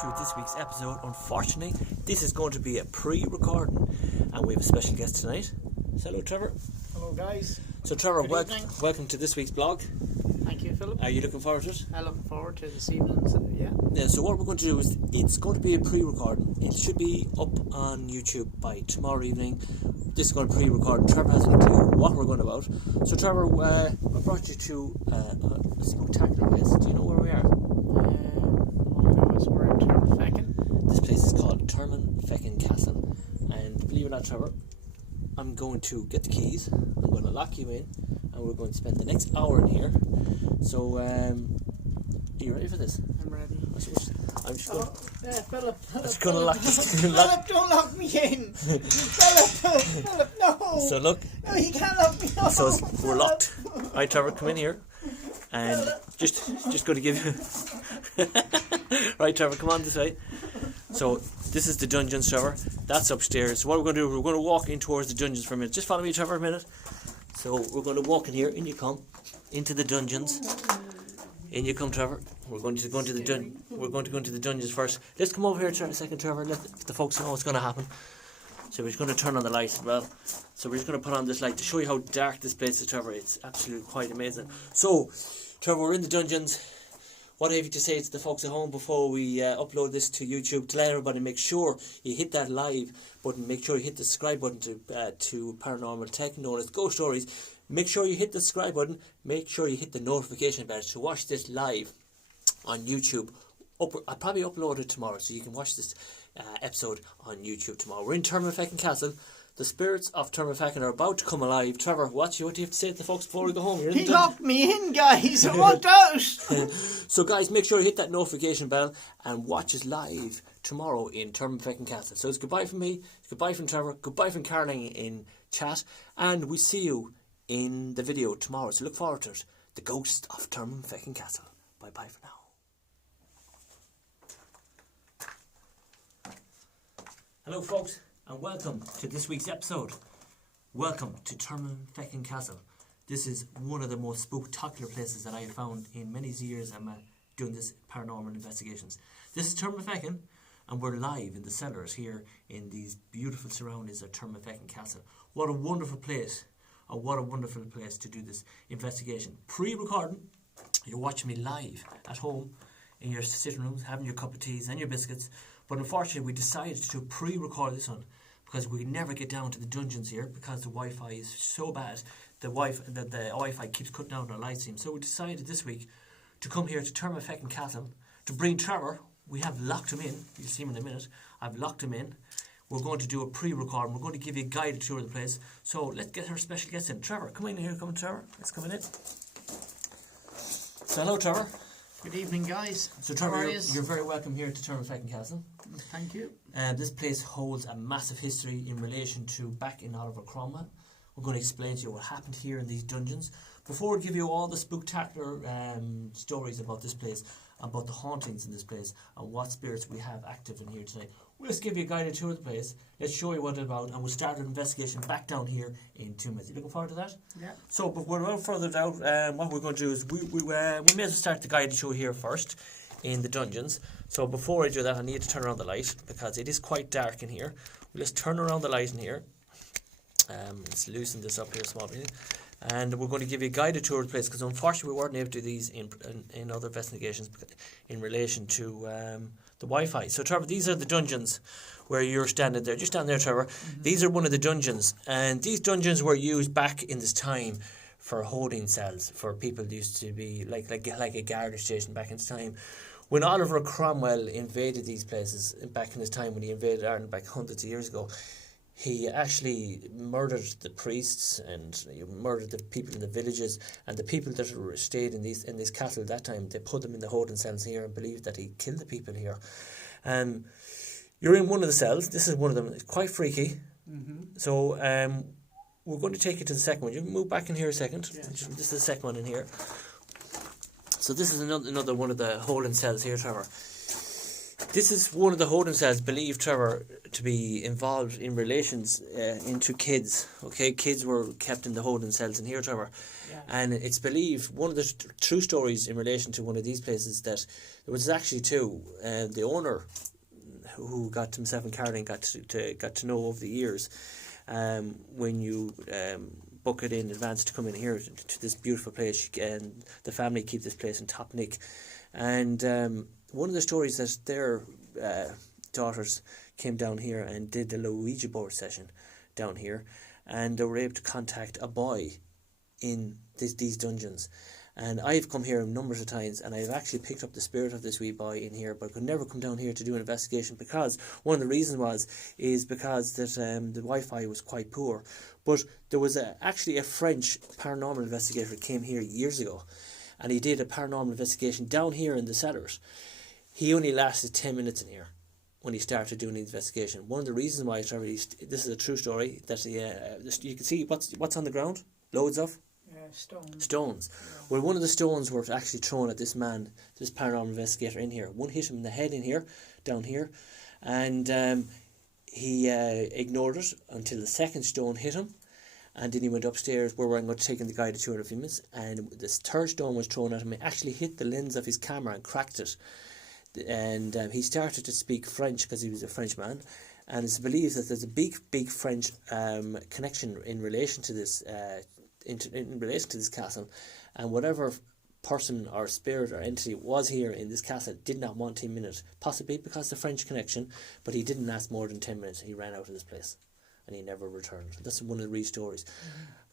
to this week's episode. Unfortunately, this is going to be a pre-recording, and we have a special guest tonight. So, hello, Trevor. Hello, guys. So, Trevor, Good welcome to this week's blog. Thank you, Philip. Are you looking forward to it? I'm looking forward to this evening. Yeah. So what we're going to do is, it's going to be a pre-recording. It should be up on YouTube by tomorrow evening. This is going to be pre-recorded. Trevor hasn't a clue what we're going about. So, Trevor, I brought you to a spectacular place. Do you know where we are? All I know is we're in Termfecken. This place is called Termfecken Castle, and believe it or not, Trevor, I'm going to get the keys, I'm going to lock you in, and we're going to spend the next hour in here. So, are you ready for this? I'm ready. I'm just going Philip. I'm just going to lock this. Philip, don't lock me in. Philip, no. So look, No, you can't lock me in. so we're locked. Right, Trevor, come in here, and just going to give you. Right, Trevor, come on this way. So this is the dungeons, Trevor. That's upstairs. So what we're going to do, we're going to walk in towards the dungeons for a minute. Just follow me, Trevor, a minute. So we're going to walk in here. In you come, into the dungeons. In you come, Trevor. We're going to go into the We're going to go into the dungeons first. Let's come over here a second, Trevor. Let the folks know what's going to happen. So we're just going to turn on the light as well. So we're just going to put on this light to show you how dark this place is, Trevor. It's absolutely quite amazing. So, Trevor, we're in the dungeons. What have you to say to the folks at home before we upload this to YouTube? To let everybody, make sure you hit that live button. Make sure you hit the subscribe button to Paranormal Tech, known as Ghost Stories. Make sure you hit the subscribe button. Make sure you hit the notification bell to watch this live on YouTube. I'll probably upload it tomorrow, so you can watch this episode on YouTube tomorrow. We're in Termfecken Castle. The spirits of Termfecken are about to come alive. Trevor, what do you have to say to the folks before we go home? He locked me in, guys. I want out. So, guys, make sure you hit that notification bell and watch us live tomorrow in Termfecken Castle. So it's goodbye from me, goodbye from Trevor, goodbye from Caroline in chat, and we see you in the video tomorrow. So look forward to it. The Ghost of Termfecken Castle. Bye-bye for now. Hello, folks, and welcome to this week's episode. Welcome to Termfecken Castle. This is one of the most spectacular places that I have found in many years I'm doing this paranormal investigations. This is Termfecken, and we're live in the cellars here in these beautiful surroundings of Termfecken Castle. What a wonderful place, and what a wonderful place to do this investigation. Pre-recording, you're watching me live at home in your sitting rooms, having your cup of teas and your biscuits. But unfortunately, we decided to pre-record this one because we never get down to the dungeons here because the Wi-Fi is so bad. The Wi-Fi keeps cutting out our light stream. So we decided this week to come here to Termfecken Castle to bring Trevor. We have locked him in. You'll see him in a minute. I've locked him in. We're going to do a pre-record. We're going to give you a guided tour of the place. So let's get our special guest in. Trevor, come in here. Come on, Trevor. Let's come in. So hello, Trevor. Good evening, guys. So Trevor, you're very welcome here to Termfecken Castle. Thank you. This place holds a massive history in relation to back in Oliver Cromwell. We're going to explain to you what happened here in these dungeons. Before we give you all the spectacular stories about this place, about the hauntings in this place, and what spirits we have active in here tonight, we'll just give you a guided tour of the place. Let's show you what it's about, and we'll start an investigation back down here in 2 minutes. You looking forward to that? Yeah. So, but without further doubt, what we're going to do is we may as well start the guided tour here first in the dungeons. So before I do that, I need to turn around the light because it is quite dark in here. We'll just turn around the light in here. Let's loosen this up here a small bit. And we're going to give you a guided tour of the place because unfortunately we weren't able to do these in other investigations in relation to the Wi-Fi. So Trevor, these are the dungeons where you're standing there. Just down there, Trevor. Mm-hmm. These are one of the dungeons, and these dungeons were used back in this time for holding cells for people who used to be like a guard station back in this time. When Oliver Cromwell invaded these places back in his time, when he invaded Ireland back hundreds of years ago, he actually murdered the priests and he murdered the people in the villages, and the people that stayed in this castle at that time, they put them in the holding cells here and believed that he killed the people here. You're in one of the cells. This is one of them. It's quite freaky. Mm-hmm. So we're going to take you to the second one. You can move back in here a second. Yeah. This is the second one in here. So this is another one of the holding cells here, Trevor. This is one of the holding cells believed, Trevor, to be involved in relations into kids. Okay, kids were kept in the holding cells in here, Trevor. Yeah. And it's believed, one of the true stories in relation to one of these places, that there was actually two. The owner, who got himself and Caroline got to know over the years, when you book it in advance to come in here to this beautiful place, and the family keep this place in top nick. And one of the stories that their daughters came down here and did the Ouija board session down here, and they were able to contact a boy in these dungeons. And I've come here numbers of times, and I've actually picked up the spirit of this wee boy in here, but I could never come down here to do an investigation, because one of the reasons is because that the Wi-Fi was quite poor. But there was actually a French paranormal investigator who came here years ago, and he did a paranormal investigation down here in the cellars. He only lasted 10 minutes in here when he started doing the investigation. One of the reasons why this is a true story, that you can see what's on the ground, loads of stones. Yeah. Well, one of the stones were actually thrown at this man, this paranormal investigator in here. One hit him in the head in here, down here, and he ignored it until the second stone hit him, and then he went upstairs where I'm going to take in the guy to 200 minutes, and this third stone was thrown at him. It actually hit the lens of his camera and cracked it, and he started to speak French because he was a Frenchman. And it's believed that there's a big French connection in relation to this in relation to this castle, and whatever person or spirit or entity was here in this castle did not want him in it, possibly because of the French connection, but he didn't last more than 10 minutes. He ran out of this place and he never returned. That's one of the stories.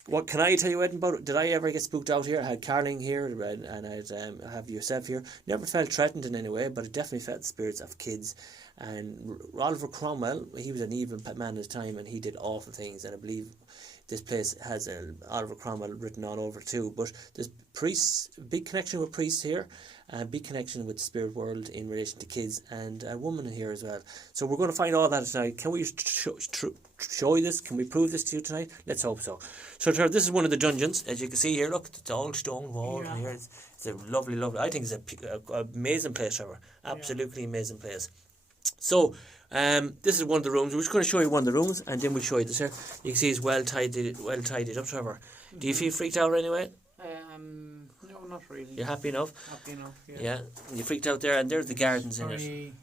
What can I tell you, Ed, about it? Did I ever get spooked out here? I had Carling here, and I'd have yourself here. Never felt threatened in any way, but I definitely felt the spirits of kids. And Oliver Cromwell, he was an evil man at the time, and he did awful things, and I believe this place has Oliver Cromwell written all over too. But there's priests, big connection with priests here, a big connection with the spirit world in relation to kids, and a woman here as well. So we're going to find all that tonight. Can we show you this? Can we prove this to you tonight? Let's hope so. So this is one of the dungeons, as you can see here. Look, it's all stone wall here. It's a lovely. I think it's an amazing place, Trevor. Absolutely amazing place. So this is one of the rooms. We're just going to show you one of the rooms, and then we'll show you this here. You can see it's well tidied up, Trevor. Do you feel freaked out anyway? No, not really. You're happy enough? Happy enough, yeah. Yeah, you freaked out there, and there's the gardens in it.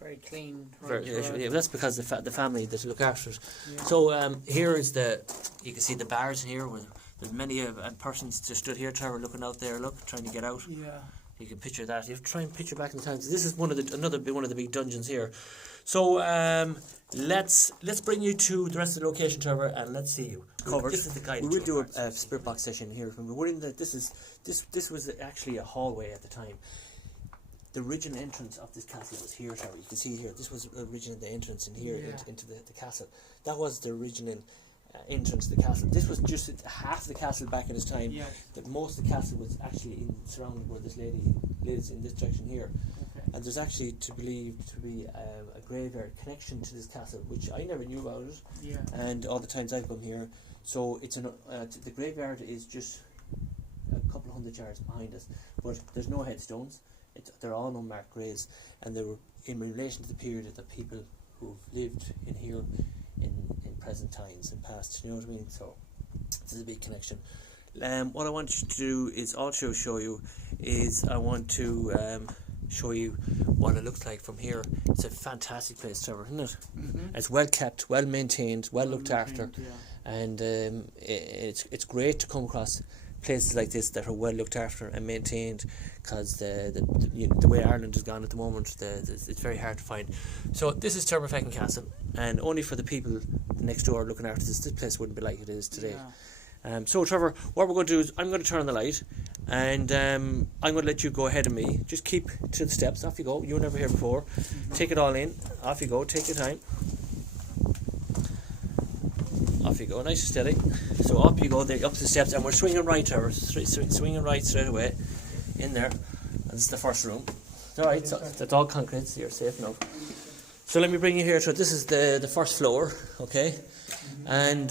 Very clean. Yeah, that's because the family that look after it. Yeah. So here is you can see the bars here, where there's many persons just stood here, Trevor, looking out there, trying to get out. Yeah. You can picture that. You have to try and picture back in the time. So this is another one of the big dungeons here. So let's bring you to the rest of the location, Trevor, and let's see you covered. This is the guide. We will do a spirit box session here. We're in this was actually a hallway at the time. The original entrance of this castle was here, Trevor. You can see here. This was originally the entrance in here into the castle. That was the original entrance to the castle. This was just half the castle back in its time. Yeah. But most of the castle was actually surrounded where this lady lives in this direction here. Okay. And there's actually to be a graveyard connection to this castle, which I never knew about it. Yeah. And all the times I've come here, so it's the graveyard is just a couple of 100 yards behind us, but there's no headstones. They're all unmarked graves, and they were in relation to the period of the people who've lived in here in present times and past. You know what I mean? So this is a big connection. What I want you to do is also show you is I want to show you what it looks like from here. It's a fantastic place, Trevor, isn't it? Mm-hmm. It's well kept, well maintained, well looked after, yeah. and it's great to come across places like this that are well looked after and maintained, because the way Ireland has gone at the moment, it's very hard to find. So this is Turberfeckin Castle, and only for the people next door looking after this place wouldn't be like it is today. Yeah. So Trevor, what we're going to do is I'm going to turn on the light, and I'm going to let you go ahead of me. Just keep to the steps. Off you go. You were never here before. Mm-hmm. Take it all in. Off you go. Take your time. Off you go, nice and steady. So up you go, there, up the steps, and we're swinging right, Trevor. Swinging right straight away in there. And this is the first room. It's all right, so that's all concrete, so you're safe enough. So let me bring you here. So this is the first floor, okay? And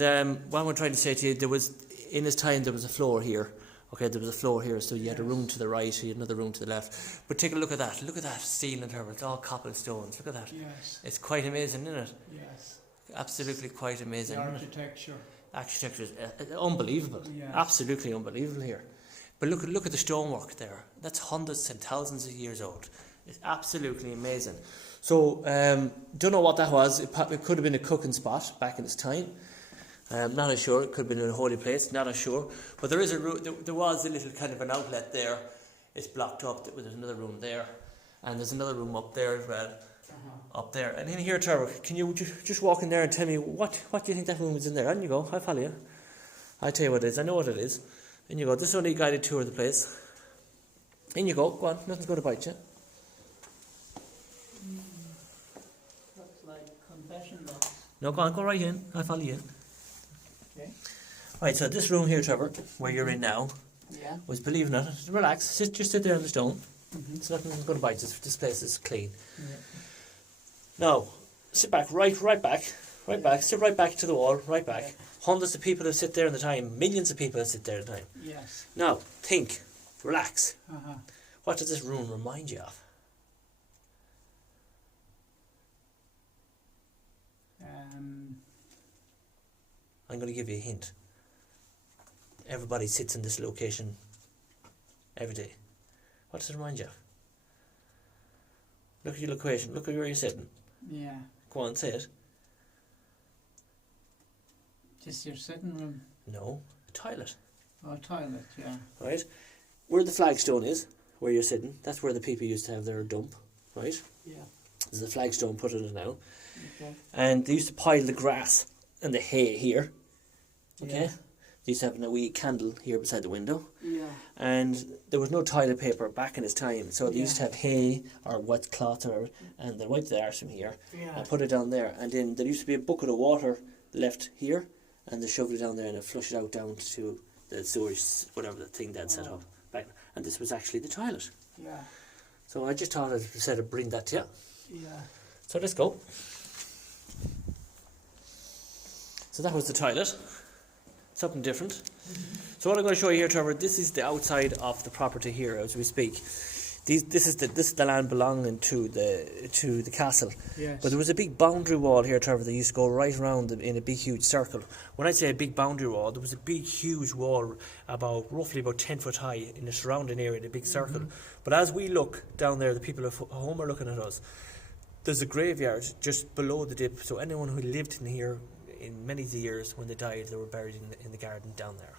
what I'm trying to say to you, in his time there was a floor here, Okay, there was a floor here, so you had a room to the right, you had another room to the left. But take a look at that. Look at that ceiling, Trevor. It's all cobblestones. Look at that. Yes. It's quite amazing, isn't it? Yes. Absolutely quite amazing. The isn't it? architecture. Architecture is unbelievable. Yes. Absolutely unbelievable here. But look at the stonework there. That's hundreds and thousands of years old. It's absolutely amazing. So, don't know what that was. It could have been a cooking spot back in its time. Not as sure. It could have been a holy place. Not as sure. But there is there was a little kind of an outlet there. It's blocked up. There's another room there, and there's another room up there as well. Up there. And in here, Trevor, can you just walk in there and tell me what do you think that room is in there? On you go. I'll follow you. I'll tell you what it is. I know what it is. In you go. This is only a guided tour of the place. In you go. Go on. Nothing's going to bite you. Looks like confession box. No, go on. Go right in. I'll follow you in. Okay. Right, so this room here, Trevor, where you're in now, Yeah. was, believe it or not, relax. Just sit there on the stone. It's nothing's going to bite you. This place is clean. Yeah. Now, sit back, right back. Sit right back to the wall, right back. Yeah. Hundreds of people have sit there in the time. Millions of people have sit there in the time. Yes. Now, think. Relax. Uh-huh. What does this room remind you of? I'm going to give you a hint. Everybody sits in this location every day. What does it remind you of? Look at your location. Look at where you're sitting. Yeah. Go on, say it. Just your sitting room. No, a toilet. Oh, toilet, yeah. Right? Where the flagstone is, where you're sitting, that's where the people used to have their dump. Right? Yeah. There's a flagstone put in it now. Okay. And they used to pile the grass and the hay here. Okay? Yeah. They used to have a wee candle here beside the window. Yeah. And there was no toilet paper back in its time, so they used to have hay or wet cloth or whatever, and they'd wipe the arse from here Yeah. and put it down there. And then there used to be a bucket of water left here, and they shoved it down there and they flushed it out down to the sewage, whatever the thing they'd set up back. And this was actually the toilet. Yeah. So I just thought I'd bring that to you. Yeah. So let's go. So that was the toilet. Something different. So what I'm going to show you here, Trevor, this is the outside of the property here as we speak. This is the land belonging to the castle. Yes. But there was a big boundary wall here, Trevor, that used to go right around in a big huge circle. When I say a big boundary wall, there was a big huge wall roughly about 10 foot high in the surrounding area, the big circle. But as we look down there, the people at home are looking at us. There's a graveyard just below the dip, so anyone who lived in here in many years, when they died, they were buried in the garden down there.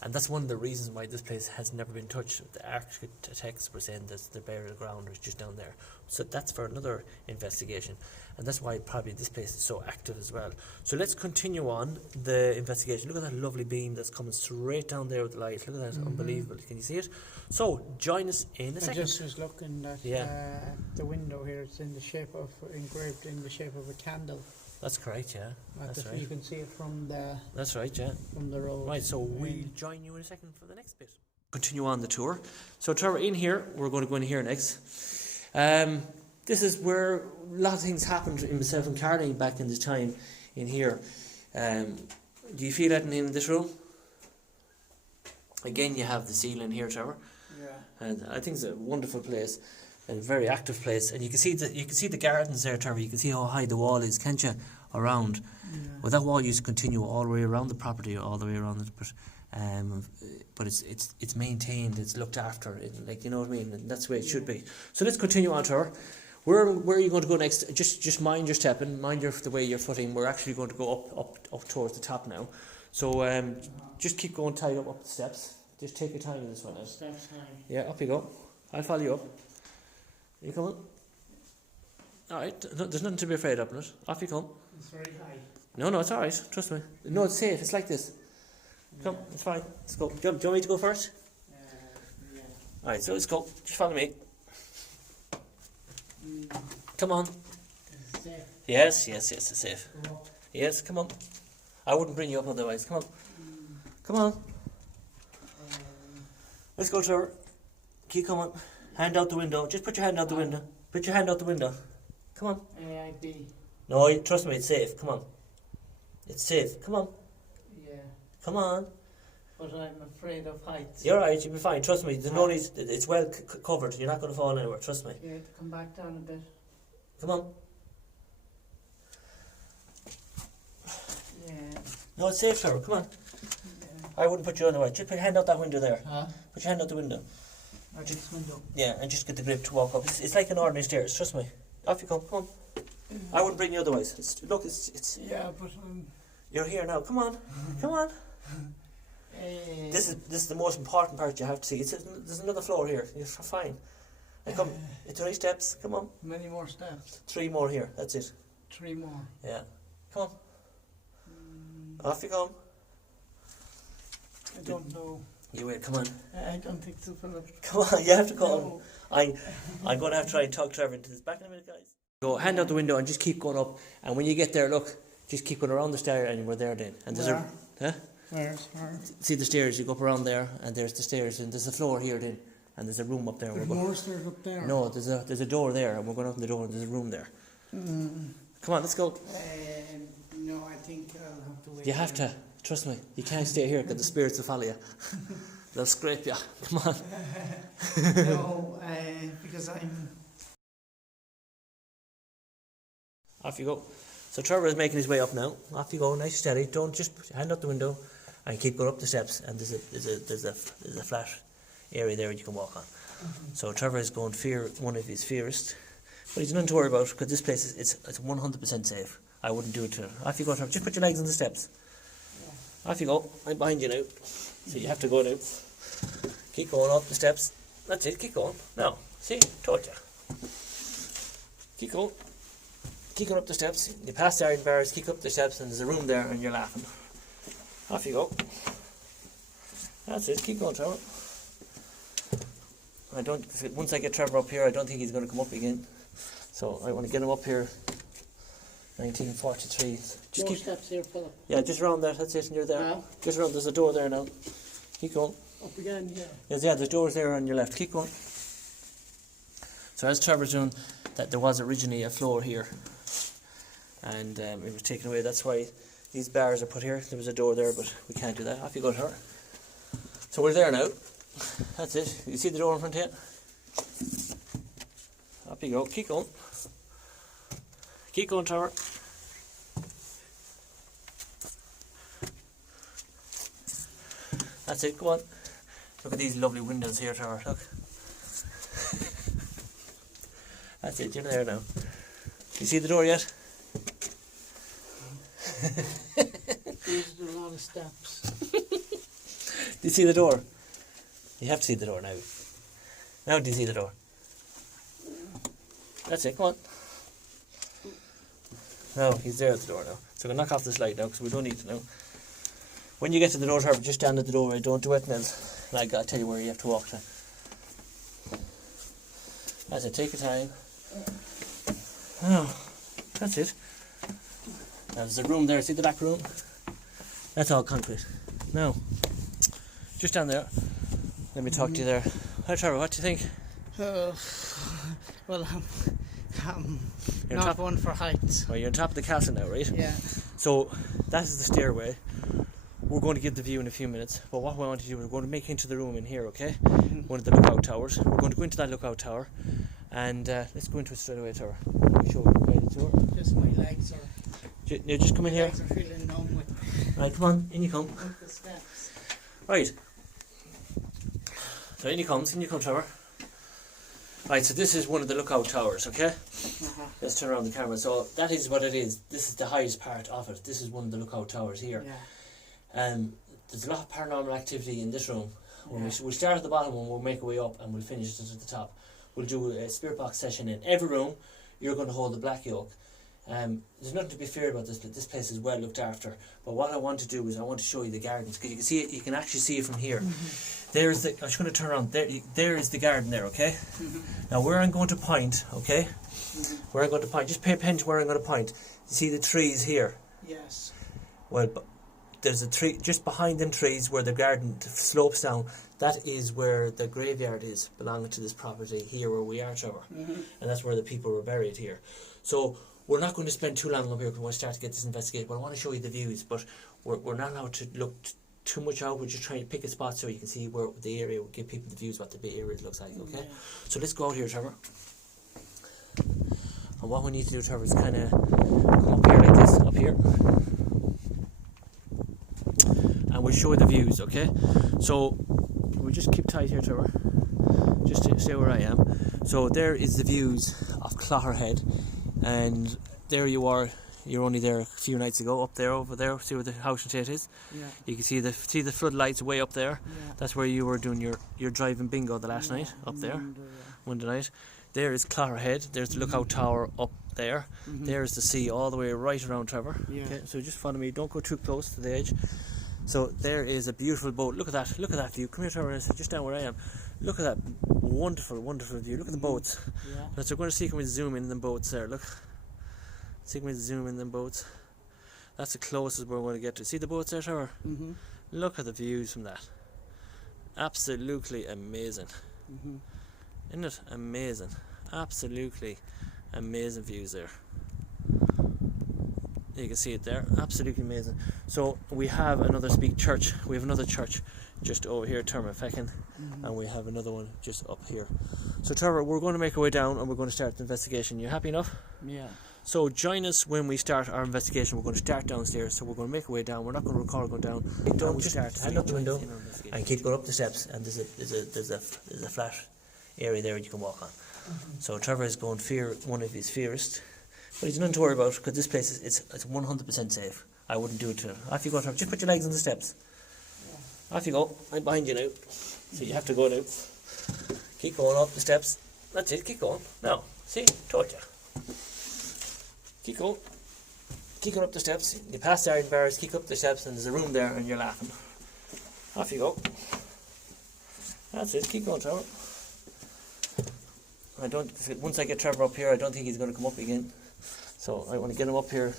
And that's one of the reasons why this place has never been touched. The architects were saying that the burial ground was just down there. So that's for another investigation. And that's why probably this place is so active as well. So let's continue on the investigation. Look at that lovely beam that's coming straight down there with the light. Look at that, unbelievable. Can you see it? So join us in a second. I just was looking at the window here. It's in the shape of, engraved in the shape of a candle. That's correct, yeah. That's right. You can see it from the That's right, yeah. from the road. Right, so we'll join you in a second for the next bit. Continue on the tour. So Trevor, in here, we're going to go in here next. This is where a lot of things happened in myself and Carly back in the time in here. Do you feel that in this room? Again, you have the ceiling here, Trevor. Yeah. And I think it's a wonderful place. A very active place, and you can see the gardens there, Trevor. You can see how high the wall is, can't you? Around, well, that wall used to continue all the way around the property, all the way around it. But it's maintained, it's looked after, like, you know what I mean. And that's the way it should be. So let's continue on, Trevor. Where are you going to go next? Just mind your stepping, mind the way you're footing. We're actually going to go up towards the top now. So just keep going, tight up the steps. Just take your time in this one. Steps high. Yeah, up you go. I'll follow you up. You come on. Alright, there's nothing to be afraid of, it. Off you come. It's very high. No, it's alright, trust me. No, it's safe, it's like this. Come, it's fine, let's go. Do you want me to go first? Yeah. Alright, so let's go. Just follow me. Come on. Is it safe? Yes, it's safe. Yes, come on. I wouldn't bring you up otherwise. Come on. Come on. Let's go, Trevor. Keep coming. Hand out the window. Just put your hand out the window. Put your hand out the window. Come on. AIB. No, trust me, it's safe. Come on. It's safe. Come on. Yeah. Come on. But I'm afraid of heights. You're right, you'll be fine, trust me. There's no need, it's well covered, you're not going to fall anywhere, trust me. Yeah, come back down a bit. Come on. Yeah. No, it's safe, Trevor, come on. Yeah. I wouldn't put you on the way. Just put your hand out that window there. Huh? Put your hand out the window. Or this window. Yeah, and just get the grip to walk up. It's like an ordinary stairs, trust me. Off you come on. I wouldn't bring you otherwise. Look, it's... Yeah, but You're here now, come on. Come on. This is the most important part you have to see. There's another floor here. You're fine. And come, 3 steps. Come on. Many more steps. 3 more here. That's it. 3 more. Yeah. Come on. Off you come. I don't know. You will. Come on. I don't think so, Philip. Come on. You have to come. No. I'm going to have to try and talk Trevor into this. Back in a minute, guys. Go hand out the window and just keep going up. And when you get there, look, just keep going around the stair and we're there then. And there's Where? Huh? Where? See the stairs, you go up around there, and there's the stairs, and there's a floor here then, and there's a room up there. There's more stairs up there. No, there's a door there, and we're going to open the door, and there's a room there. Come on, let's go. No, I think I'll have to wait. You have to, trust me, you can't stay here because the spirits will follow you. They'll scrape you. Come on. No, because I'm... Off you go. So Trevor is making his way up now. Off you go, nice and steady. Don't just put your hand out the window and keep going up the steps. And there's a flat area there you can walk on. So Trevor is going one of his fearest, but he's nothing to worry about because this place is it's 100% safe. I wouldn't do it to. Off you go, Trevor. Just put your legs on the steps. Off you go. I'm behind you now, so you have to go now. Keep going up the steps. That's it. Keep going. Now, see, told you. Keep going. Keep going up the steps. You pass the iron bars, kick up the steps, and there's a room there, and you're laughing. Off you go. That's it. Keep going, Trevor. Once I get Trevor up here, I don't think he's going to come up again. So I want to get him up here. 1943. Just More steps here, Philip. Yeah, just around there. That's it, and you're there. Now? Just around. There's a door there now. Keep going. Up again, yeah. Yeah, there's doors there on your left. Keep going. So as Trevor's doing, that there was originally a floor here. And it was taken away. That's why these bars are put here. There was a door there, but we can't do that. Off you go, Trevor. So we're there now. That's it. You see the door in front here? Up you go. Keep going. Keep going, Trevor. That's it. Go on. Look at these lovely windows here, Trevor. Look. That's it. You're there now. You see the door yet? These are a lot of steps. Do you see the door? You have to see the door now. Now do you see the door? That's it, come on. No, he's there at the door now. So we'll knock off this light now because we don't need to know. When you get to the door, Trevor, just stand at the doorway. Don't do anything else. And I'll tell you where you have to walk to. That's it, take your time. Oh, that's it. Now there's a room there, see the back room? That's all concrete. Now, just down there. Let me talk to you there. Hi Trevor, what do you think? Well, I'm You're not top, one for heights. well, you're on top of the castle now, right? Yeah. So, that is the stairway. We're going to give the view in a few minutes. But what we want to do is we're going to make into the room in here, okay? One of the lookout towers. We're going to go into that lookout tower. And let's go into it straight away, Trevor. Show you guided tour. Just my legs are... Just come in here. legs are feeling numb with Right, come on, in you come. the steps. Right. So in you come, Trevor. Right, so this is one of the lookout towers, okay? Let's turn around the camera. So that is what it is. This is the highest part of it. This is one of the lookout towers here. Yeah. There's a lot of paranormal activity in this room. Yeah. We'll start at the bottom and we'll make our way up and we'll finish it at the top. We'll do a spirit box session in every room. You're going to hold the black yoke. There's nothing to be feared about this, but this place is well looked after. But what I want to do is I want to show you the gardens because you can see it. You can actually see it from here. There's the. I'm just going to turn around. There is the garden there. Okay. Now where I'm going to point. Okay. Where I'm going to point. Just pay attention where I'm going to point. You see the trees here. Yes. Well, there's a tree just behind them trees where the garden slopes down. That is where the graveyard is belonging to this property here where we are, Trevor. And that's where the people were buried here. So we're not going to spend too long up here because we want to start to get this investigated. But I want to show you the views. But we're not allowed to look too much out. We're just trying to pick a spot so you can see where the area will give people the views what the area looks like. Okay, so let's go out here, Trevor. And what we need to do, Trevor, is kind of come up here like this, up here, and we'll show you the views. Okay, so we'll just keep tight here, Trevor. Just to stay where I am. So there is the views of Clogherhead, and there you are. You're only there a few nights ago, up there, over there. See where the house and tate is? Yeah. You can see the floodlights way up there. Yeah. That's where you were doing your driving bingo the last night, up there, Monday night. There is Clogherhead. There's the lookout tower up there. There's the sea all the way right around, Trevor. Yeah. Okay, so just follow me. Don't go too close to the edge. So there is a beautiful boat. Look at that. Look at that view. Come here, Trevor. Just down where I am. Look at that wonderful, wonderful view. Look at the boats. Yeah. So we're going to see can we zoom in the boats there. Look. See can we zoom in the boats. That's the closest we're going to get to. See the boats there, Trevor? Look at the views from that. Absolutely amazing. Isn't it amazing? Absolutely amazing views there. You can see it there. Absolutely amazing. So we have another church. We have another church just over here, Termafeckin, and we have another one just up here. So Trevor, we're going to make our way down and we're going to start the investigation. You happy enough? Yeah. So join us when we start our investigation. We're going to start downstairs, so we're going to make our way down. We're not going to record going down. Don't just hand up the window and keep going up the steps. And there's a flat area there you can walk on. So Trevor is going one of his fearest, but he's nothing to worry about because this place is it's 100% safe. I wouldn't do it to him. Off you go, Trevor. Just put your legs on the steps. Off you go. I'm behind you now, so you have to go now. Keep going up the steps. That's it. Keep going. Now, see, told you. Keep going. Keep going up the steps. You pass the iron bars, keep up the steps, and there's a room there, and you're laughing. Off you go. That's it. Keep going, Trevor. Once I get Trevor up here, I don't think he's going to come up again. So I want to get him up here.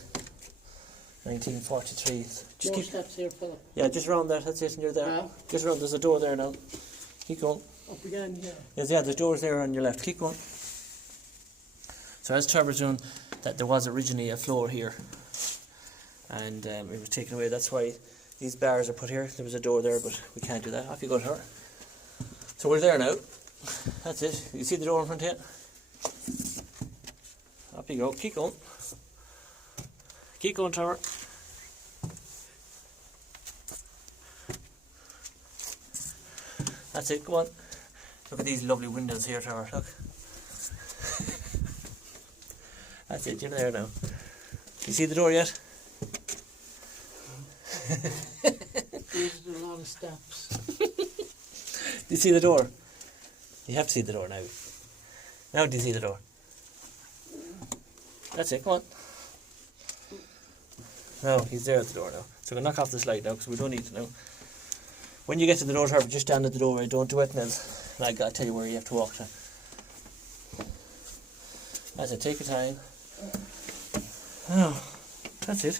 1943. Just keep steps here, Philip. Yeah, just around there. That's it, and you're there. Just around. There's a door there now. Keep going. Up again here. Yes, yeah, the door's there on your left. Keep going. So as Trevor's doing, that there was originally a floor here, and it was taken away. That's why these bars are put here. There was a door there, but we can't do that. Off you go, Trevor. So we're there now. That's it. You see the door in front of you? Up you go. Keep going. Keep going, Trevor. That's it. Go on. Look at these lovely windows here, Trevor. Look. That's it. You're there now. You see the door yet? There's a lot of steps. Do you see the door? You have to see the door now. Now do you see the door? That's it. Come on. No, he's there at the door now. So we'll knock off this light now because we don't need to know. When you get to the door, Trevor, just stand at the doorway. Don't do anything else. And I gotta tell you where you have to walk to. That's it. Take your time. Oh, that's it.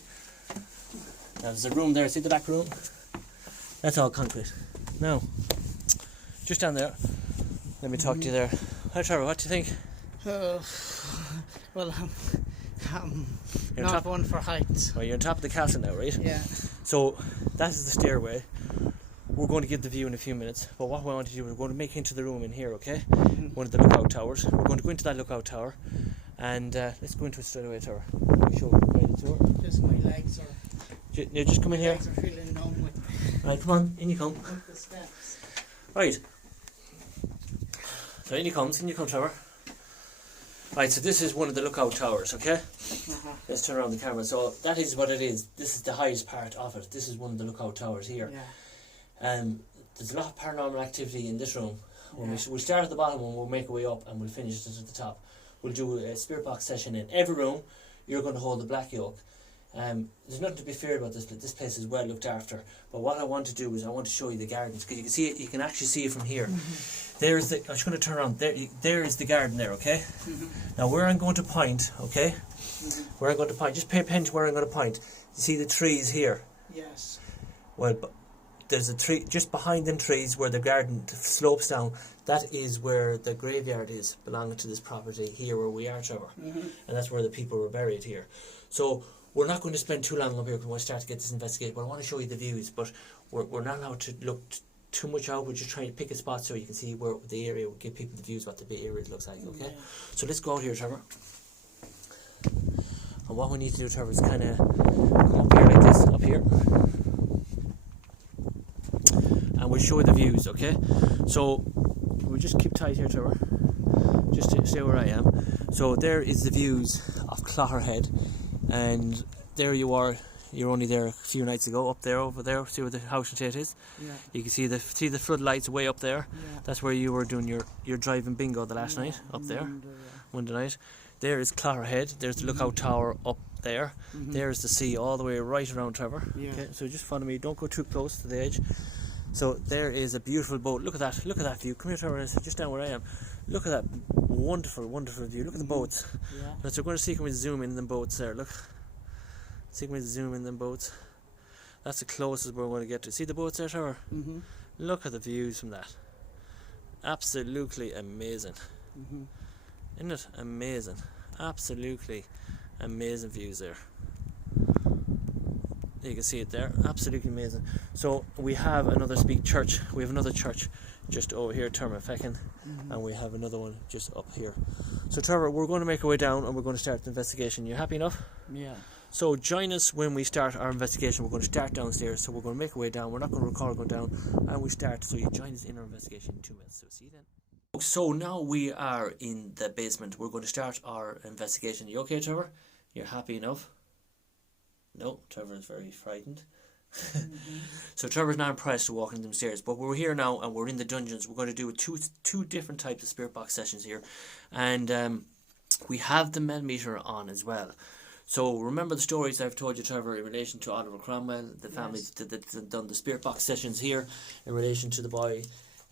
Now there's a room there. See the back room? That's all concrete. Now, just down there. Let me talk to you there. Hi, Trevor. What do you think? Well, I'm You're not one for heights. Well, you're on top of the castle now, right? Yeah. So that is the stairway. We're going to give the view in a few minutes, but what we want to do is we're going to make into the room in here, okay? One of the lookout towers. We're going to go into that lookout tower, and let's go into it straight away, Trevor. Let me show you the guided tour. Just my legs are. Just come in here. Legs are feeling numb with me. Right, come on, in you come. Up the steps. Right. So in you come, Trevor. Right, so this is one of the lookout towers, okay? Let's turn around the camera. So that is what it is. This is the highest part of it. This is one of the lookout towers here. Yeah. There's a lot of paranormal activity in this room. We'll start at the bottom and we'll make our way up and we'll finish it at the top. We'll do a spirit box session in every room. You're going to hold the black yoke. There's nothing to be feared about this place. This place is well looked after. But what I want to do is I want to show you the gardens because you can see it. You can actually see it from here. There's the. I'm just going to turn around. There is the garden there. Okay. Now where I'm going to point. Okay. Where I'm going to point. Just pay attention where I'm going to point. You see the trees here. Yes. Well, there's a tree just behind them trees where the garden slopes down. That is where the graveyard is belonging to this property here where we are, Trevor. And that's where the people were buried here. So we're not going to spend too long up here because we want to start to get this investigation, but I want to show you the views, but we're not allowed to look too much out. We're just trying to pick a spot so you can see where the area will give people the views, what the area looks like, okay? Yeah. So let's go out here, Trevor. And what we need to do, Trevor, is kind of come up here like this, up here. And we'll show you the views, okay? So we'll just keep tight here, Trevor. Just to stay where I am. So there is the views of Clogherhead, and there you are. You're only there a few nights ago, up there, over there. See where the house and tate is? Yeah. You can see the floodlights way up there. Yeah. That's where you were doing your driving bingo the last night, up there, Monday night. There is Clogherhead. There's the lookout tower up there. There's the sea all the way right around, Trevor. Yeah. Okay, so just follow me. Don't go too close to the edge. So there is a beautiful boat. Look at that. Look at that view. Come here, Trevor. It's just down where I am. Look at that wonderful, wonderful view. Look at the boats. Yeah. So we're going to see, can we zoom in them boats there? Look. See, can we zoom in them boats? That's the closest we're going to get to. See the boats there, Trevor? Look at the views from that. Absolutely amazing. Isn't it amazing? Absolutely amazing views there. You can see it there. Absolutely amazing. So we have another church. We have another church just over here, Termafeckin, and we have another one just up here. So Trevor, we're going to make our way down and we're going to start the investigation. You happy enough? Yeah. So join us when we start our investigation. We're going to start downstairs, so we're going to make our way down. We're not going to record going down, and we start. So you join us in our investigation in 2 minutes. So see you then. So now we are in the basement. We're going to start our investigation. You okay, Trevor? You're happy enough? No, Trevor is very frightened. So Trevor's not impressed to walking them stairs, but we're here now and we're in the dungeons. We're going to do two different types of spirit box sessions here, and we have the millimeter on as well. So remember the stories I've told you, Trevor, in relation to Oliver Cromwell, the family that done the spirit box sessions here, in relation to the boy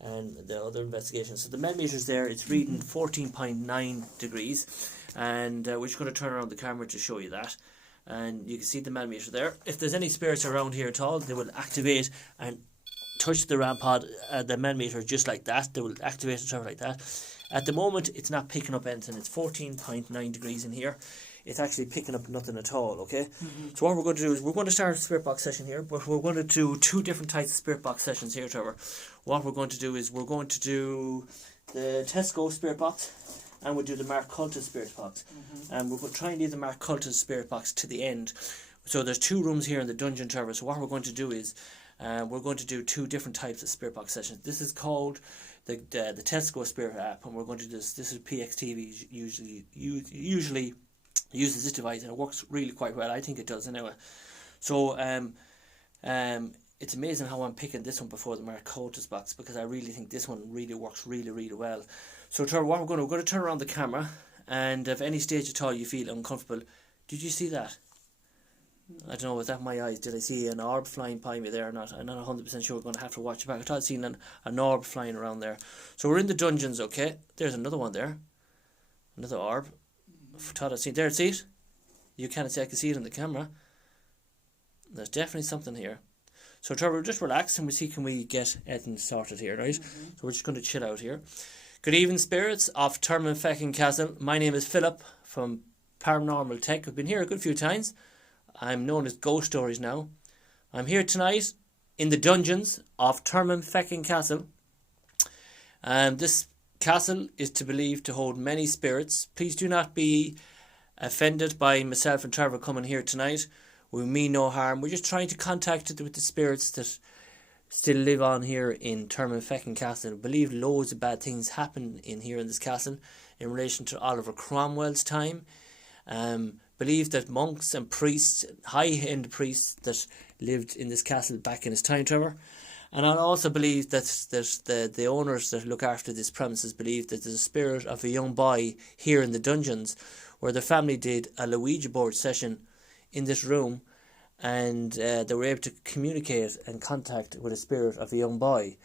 and the other investigations. So the millimeters there, it's reading 14.9 degrees, and we're just going to turn around the camera to show you that. And you can see the millimeter there. If there's any spirits around here at all, they will activate and touch the RAM pod, the millimeter, just like that. They will activate the Trevor like that. At the moment, it's not picking up anything. It's 14.9 degrees in here. It's actually picking up nothing at all, okay? So what we're going to do is we're going to start a spirit box session here, but we're going to do 2 different types of spirit box sessions here, Trevor. What we're going to do is we're going to do the Tesco spirit box, and we'll do the Mark Cultus spirit box. And we're going to try and leave the Mark Cultus spirit box to the end. So there's 2 rooms here in the dungeon, Trevor. So what we're going to do is we're going to do 2 different types of spirit box sessions. This is called the Tesco spirit app, and we're going to do this. This is PXTV usually uses this device, and it works really quite well. I think it does anyway. So it's amazing how I'm picking this one before the Mark Cultus box, because I really think this one really works really well. So Trevor, what we're going to turn around the camera, and if any stage at all you feel uncomfortable. Did you see that? I don't know, was that my eyes? Did I see an orb flying by me there or not? I'm not 100% sure. We're going to have to watch it back. I thought I'd seen an orb flying around there. So we're in the dungeons, okay? There's another one there. Another orb. I thought I'd seen. There, see it? You can't see. I can see it in the camera. There's definitely something here. So Trevor, just relax and we see can we get everything sorted here, right? So we're just going to chill out here. Good evening, spirits of Termafeckin Castle. My name is Philip from Paranormal Tech. I've been here a good few times. I'm known as Ghost Stories now. I'm here tonight in the dungeons of Termafeckin Castle. And this castle is to believe to hold many spirits. Please do not be offended by myself and Trevor coming here tonight. We mean no harm. We're just trying to contact with the spirits that still live on here in Termafeckin Castle. I believe loads of bad things happen in here in this castle in relation to Oliver Cromwell's time. Believe that monks and priests, high-end priests that lived in this castle back in his time, Trevor. And I also believe that the owners that look after this premises believe that there's a spirit of a young boy here in the dungeons, where the family did a Ouija board session in this room, and they were able to communicate and contact with a spirit of a young boy.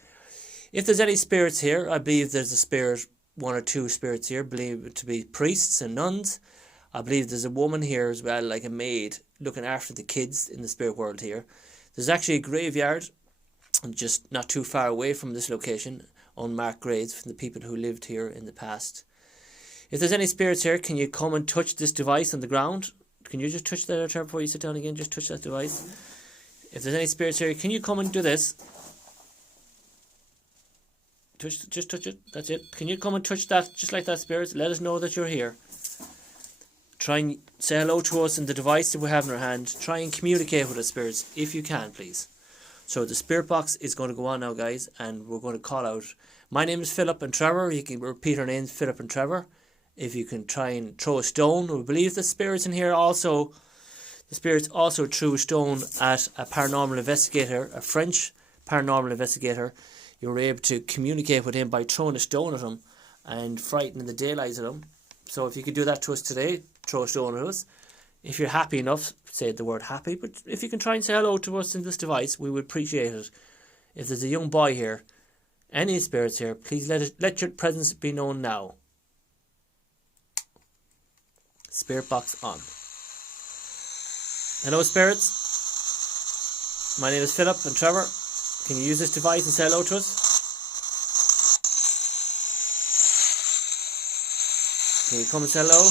If there's any spirits here, I believe there's a spirit, 1 or 2 spirits here, believed to be priests and nuns. I believe there's a woman here as well, like a maid, looking after the kids in the spirit world here. There's actually a graveyard just not too far away from this location, unmarked graves from the people who lived here in the past. If there's any spirits here, can you come and touch this device on the ground? can you just touch that there, Trevor, before you sit down again? Just touch that device. If there's any spirits here, can you come and do this? Just touch it. That's it. Can you come and touch that, just like that, spirits? Let us know that you're here. Try and say hello to us in the device that we have in our hand. Try and communicate with us, spirits, if you can, please. So the spirit box is going to go on now, guys, and we're going to call out. My name is Philip and Trevor. You can repeat our names, Philip and Trevor. If you can try and throw a stone. We believe the spirits in here also. The spirits also threw a stone at a paranormal investigator, a French paranormal investigator. You were able to communicate with him by throwing a stone at him and frightening the daylights at him. So if you could do that to us today, throw a stone at us. If you're happy enough, say the word happy. But if you can try and say hello to us in this device, we would appreciate it. If there's a young boy here, any spirits here, please let your presence be known now. Spirit box on. Hello, spirits. My name is Philip and Trevor. Can you use this device and say hello to us? Can you come and say hello?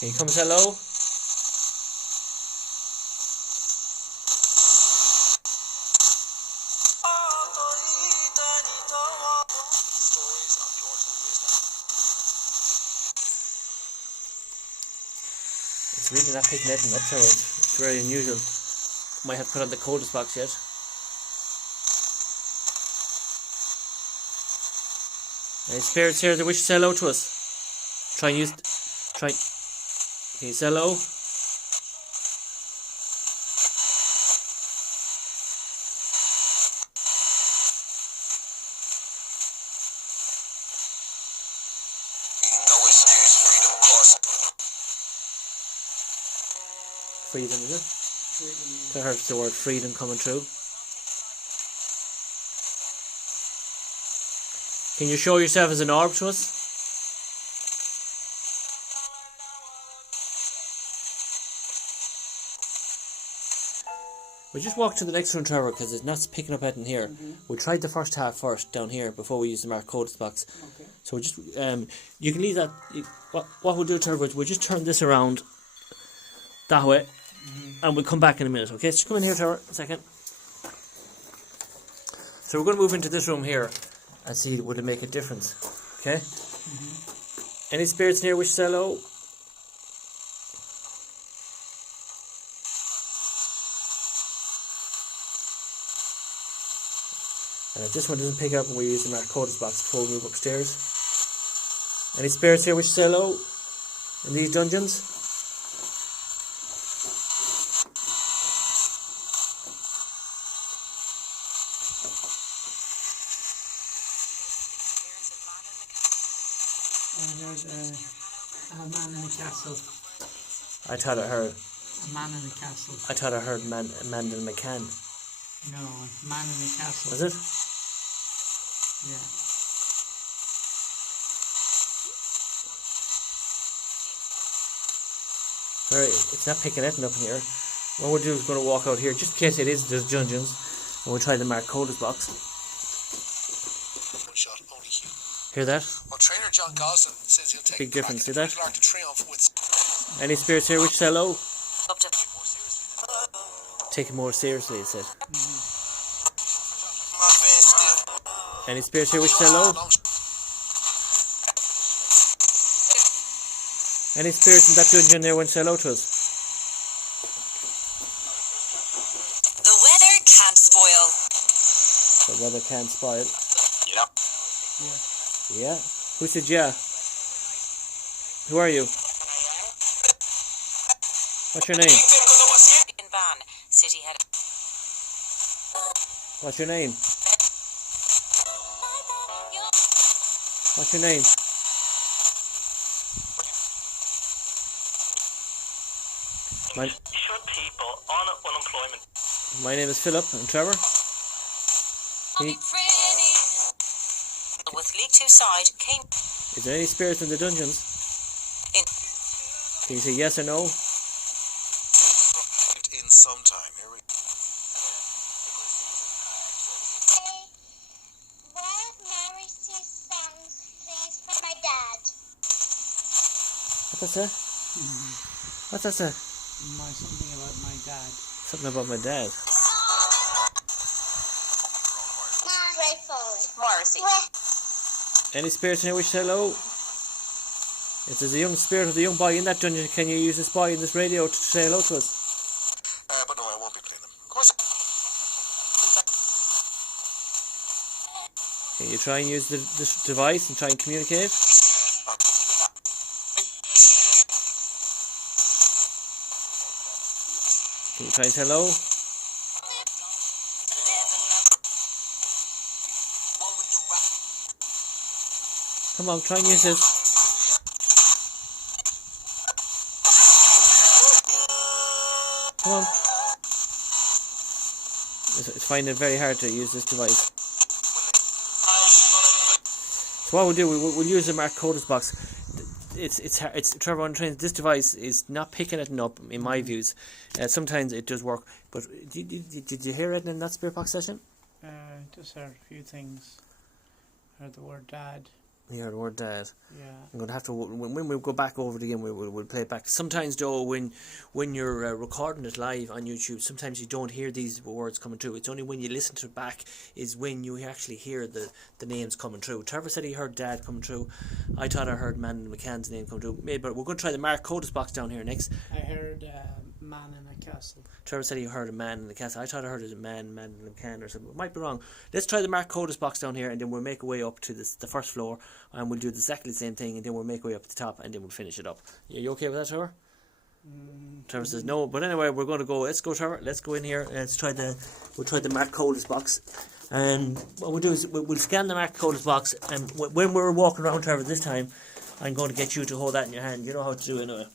Can you come and say hello? It's really not picking anything up, so it's very unusual. Might have to put on the coldest box yet. Any spirits here that wish to say hello to us? Can you say hello? Freedom, is it? Freedom. I heard the word freedom coming through. Can you show yourself as an orb to us? We'll just walk to the next one, Trevor, because it's not picking up anything here. We tried the first half first down here before we use the mark codes box. Okay. So we just you can leave that. What we'll do, Trevor, is we'll just turn this around that way, and we'll come back in a minute. Okay, just come in here, Trevor, a second. So we're going to move into this room here and see would it make a difference. Okay. Any spirits in here wish to say hello? And if this one doesn't pick up, we use the mark codes box before we move upstairs. Any spirits here which say hello in these dungeons? I heard a man in a castle. I thought I heard. A man in a castle. I thought I heard Mandel McCann. No, man in a castle. Was it? Yeah. Sorry, it's not picking anything up in here. What we'll do is going to walk out here, just in case it is the dungeons, and we'll try the mark codes box. One shot, only human. Hear that? Well, trainer John Gosling says he'll take Big difference, see that? Like to triumph with. Any spirits here which say hello? Up to Take it more seriously, it said. My van still. Any spirits here which say hello? Any spirits in that dungeon there want to say hello to us? the weather can't spoil. The weather can't spoil. Yeah. Yeah? Who said yeah? Who are you? What's your name? In van, city head. What's your name? What's your name? Should people on unemployment? My name is Philip and Trevor. With League 2 side came Is there any spirits in the dungeons? in. Can you say yes or no? In some time. Here we go. What's that say? What's that say? Something about my dad. Something about my dad. Morrissey. Any spirits in here wish to say hello? If there's a young spirit of the young boy in that dungeon, can you use this boy in this radio to say hello to us? But no, I won't be playing them. Of course. Can you try and use this device and try and communicate? Can you try and say hello? Come on, try and use this. Come on. It's finding it very hard to use this device. So what we'll do, we'll use the Mark Codus box. It's Trevor on trains. This device is not picking it up in my views. Sometimes it does work, but did you hear it in that Spirit box session? Just heard a few things. Heard the word dad. You heard the word dad. Yeah. I'm going to have to, when we go back over it again, we'll play it back. Sometimes, though, when you're recording it live on YouTube, sometimes you don't hear these words coming through. It's only when you listen to it back is when you actually hear the names coming through. Trevor said he heard dad coming through. I thought I heard Man in McCann's name coming through. Maybe, but we're going to try the Mark Codus box down here next. I heard man in a castle. Trevor said he heard a man in the castle. I thought I heard it a man in McCann or something. It might be wrong. Let's try the Mark Codus box down here, and then we'll make our way up to the first floor, and we'll do exactly the same thing, and then we'll make our way up to the top, and then we'll finish it up. You okay with that, Trevor? Trevor says no, but anyway, we're going to go. Let's go, Trevor. Let's go in here. We'll try the Mark Codus box, and what we'll do is we'll scan the Mark Codus box, and when we're walking around, Trevor, this time, I'm going to get you to hold that in your hand. You know how to do it anyway.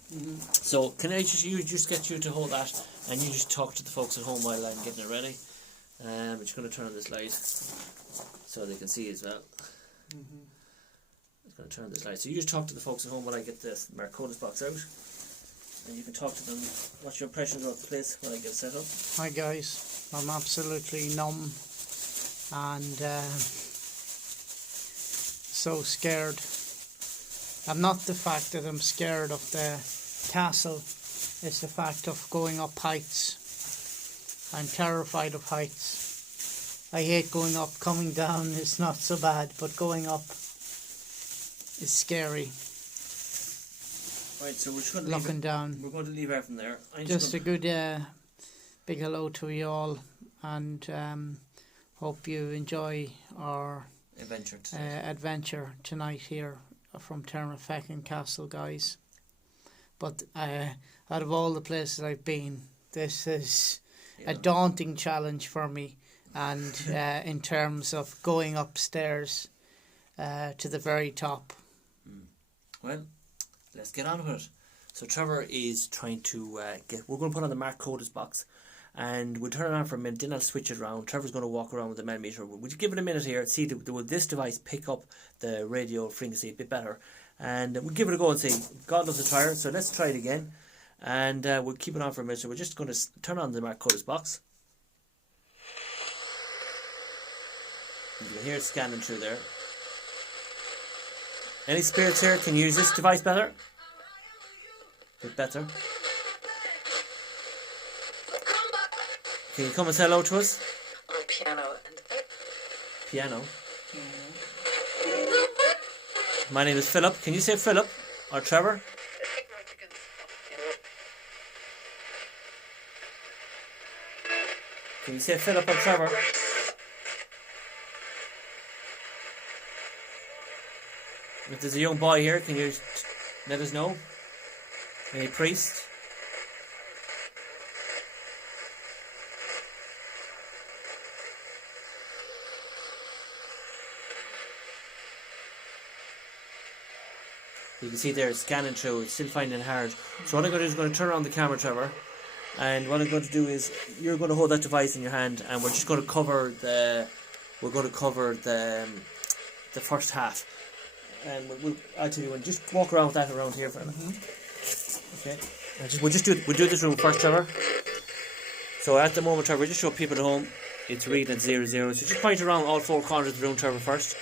So can I just get you to hold that, and you just talk to the folks at home while I'm getting it ready. I'm just going to turn on this light so they can see as well. Going to turn this light. So you just talk to the folks at home while I get this Mark Codus box out, and you can talk to them. What's your impressions of the place when I get it set up? Hi guys, I'm absolutely numb and so scared. I'm not the fact that I'm scared of the castle, it's the fact of going up heights. I'm terrified of heights. I hate going up. Coming down is not so bad, but going up is scary. Right, so we're just going to looking down. We're going to leave everything there. Just a good big hello to you all, and hope you enjoy our adventure tonight here from Terrafeckin Castle, guys. But out of all the places I've been, this is a daunting challenge for me, and in terms of going upstairs to the very top. Well, let's get on with it. So Trevor is trying to we're going to put on the Mark Codus box, and we'll turn it on for a minute, then I'll switch it around. Trevor's going to walk around with the millimeter. We'll give it a minute here, see will this device pick up the radio frequency a bit better, and we'll give it a go and see. God loves a trier, so let's try it again, and we'll keep it on for a minute. So we're just going to turn on the Mark Codus box. You can hear it scanning through there. Any spirits here? Can you use this device better? A bit better. Can you come and say hello to us? On piano and Piano? My name is Philip. Can you say Philip? Or Trevor? Can you say Philip or Trevor? If there's a young boy here, can you let us know? Any priest? You can see there it's scanning through, it's still finding it hard. So what I'm going to do is going to turn on the camera, Trevor, and what I'm going to do is you're going to hold that device in your hand, and we're just going to cover the first half. And I'll tell you when, just walk around with that around here for a minute. Okay. We'll do this room first, Trevor. So at the moment, Trevor, just show people at home, it's reading at 00. So just point around all four corners of the room, Trevor, first.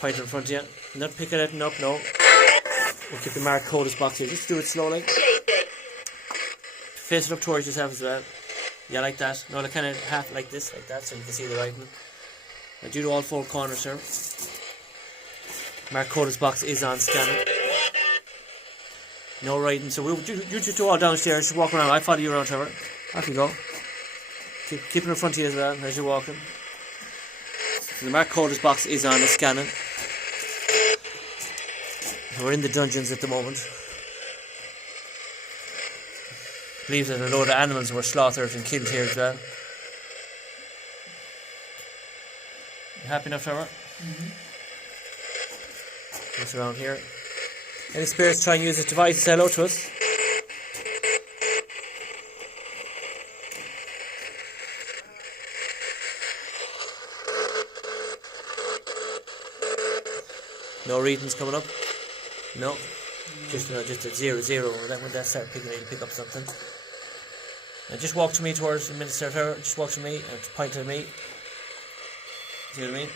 Point in front of you. Not picking anything up, no. We'll keep the Mark Codus box here. Just do it slowly. Face it up towards yourself as well. Yeah, like that. No, kind of half like this, like that, so you can see the writing. Now do all 4 corners, sir. Mark Codus box is on scanning. No writing, so you just do all downstairs. Just walk around. I follow you around, Trevor. Off you go. Keep it in front of you as well as you're walking. So the Mark Codus box is on, it's scanning. We're in the dungeons at the moment. I believe that a load of animals were slaughtered and killed here as well. You happy enough, Trevor? Just around here. Any spirits try and use this device to say hello to us? No readings coming up? No. Just a 0, 0. When that start picking, it'll pick up something. Now just walk to me towards the Minister Trevor. Just walk to me and point to me. See what I mean?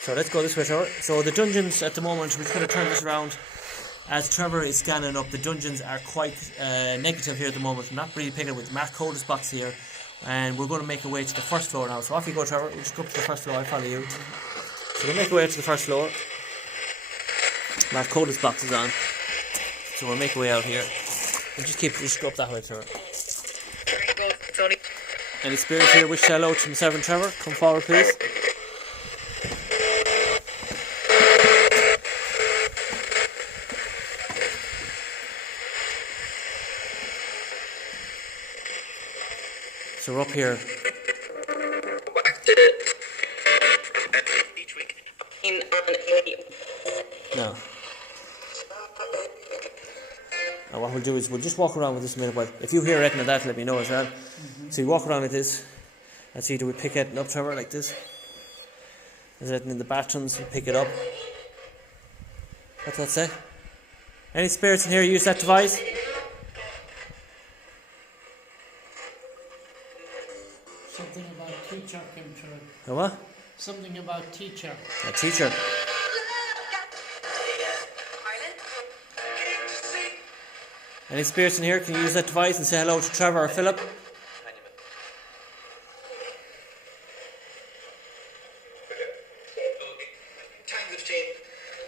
So let's go this way, Trevor. So the dungeons at the moment, we're just going to turn this around. As Trevor is scanning up, the dungeons are quite negative here at the moment. I'm not really picking it with Mark Codus box here. And we're going to make our way to the first floor now. So off you go, Trevor. We'll just go up to the first floor. I'll follow you. So we'll make our way to the first floor. Mark Codus box is on. So we'll make our way out here. And just go up that way, Trevor. Any spirits here wish to hello to myself and Trevor? Come forward, please. So we're up here. No. Now what we'll do is we'll just walk around with this a minute. But if you hear anything of that, let me know as well. So you walk around like this. Let's see, do we pick it up, Trevor, like this? Is it in the bathrooms? We pick it up. What's that say? Any spirits in here use that device? Something about teacher came through. A what? Something about teacher. A teacher. Any spirits in here can you use that device and say hello to Trevor or Philip?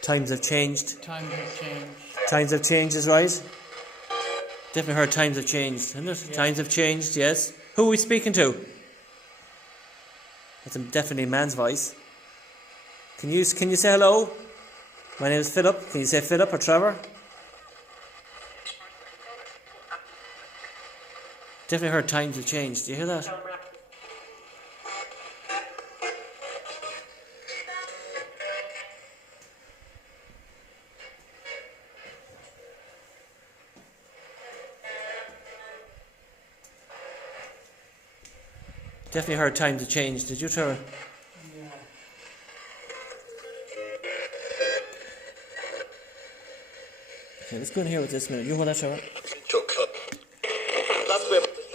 Times have changed. Times have changed. Times have changed is right. Definitely heard times have changed, isn't it? Yeah. Times have changed, yes. Who are we speaking to? That's definitely a man's voice. Can you say hello? My name is Philip. Can you say Philip or Trevor? Definitely heard times have changed. Do you hear that? Definitely heard times have changed. Did you, Trevor? Yeah. Okay, let's go in here with this minute. You hold that, Trevor.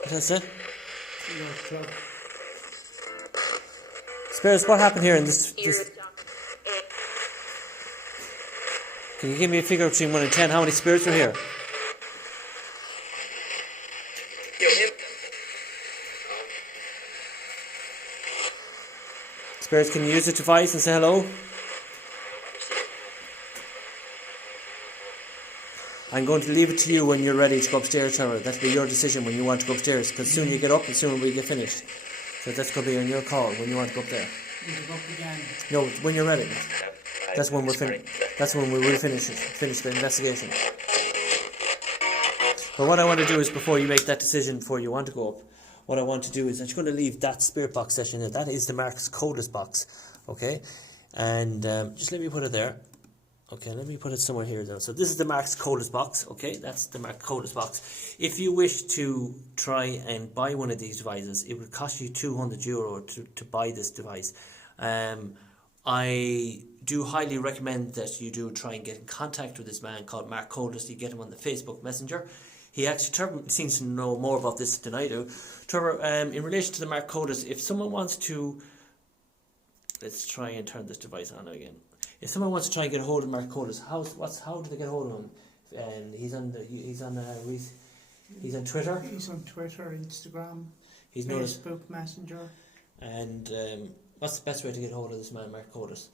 That's it. Spirits, what happened here in this? Can you give me a figure between 1 and 10? How many spirits are here? Spirits, can you use the device and say hello? I'm going to leave it to you when you're ready to go upstairs, Trevor. That'll be your decision when you want to go upstairs, because the sooner you get up, the sooner we get finished. So that's going to be on your call when you want to go up there. You go up again. No, when you're ready. That's when we're That's when we will finish the investigation. But what I want to do is, before you make that decision, before you want to go up, what I want to do is I'm just going to leave that spirit box session there. That is the Mark Codus box, okay? And just let me put it there. Okay, let me put it somewhere here though. So this is the Mark Codus box, okay? That's the Mark Codus box. If you wish to try and buy one of these devices, it would cost you €200 to buy this device. I do highly recommend that you do try and get in contact with this man called Mark Codus. You get him on the Facebook Messenger. Trevor seems to know more about this than I do. Trevor, in relation to the Mark Codus, if someone wants to, let's try and turn this device on again. If someone wants to try and get a hold of Mark Codus, how do they get a hold of him? and he's on Twitter. He's on Twitter, Instagram, He's noticed. Facebook Messenger. And what's the best way to get hold of this man, Mark Codis?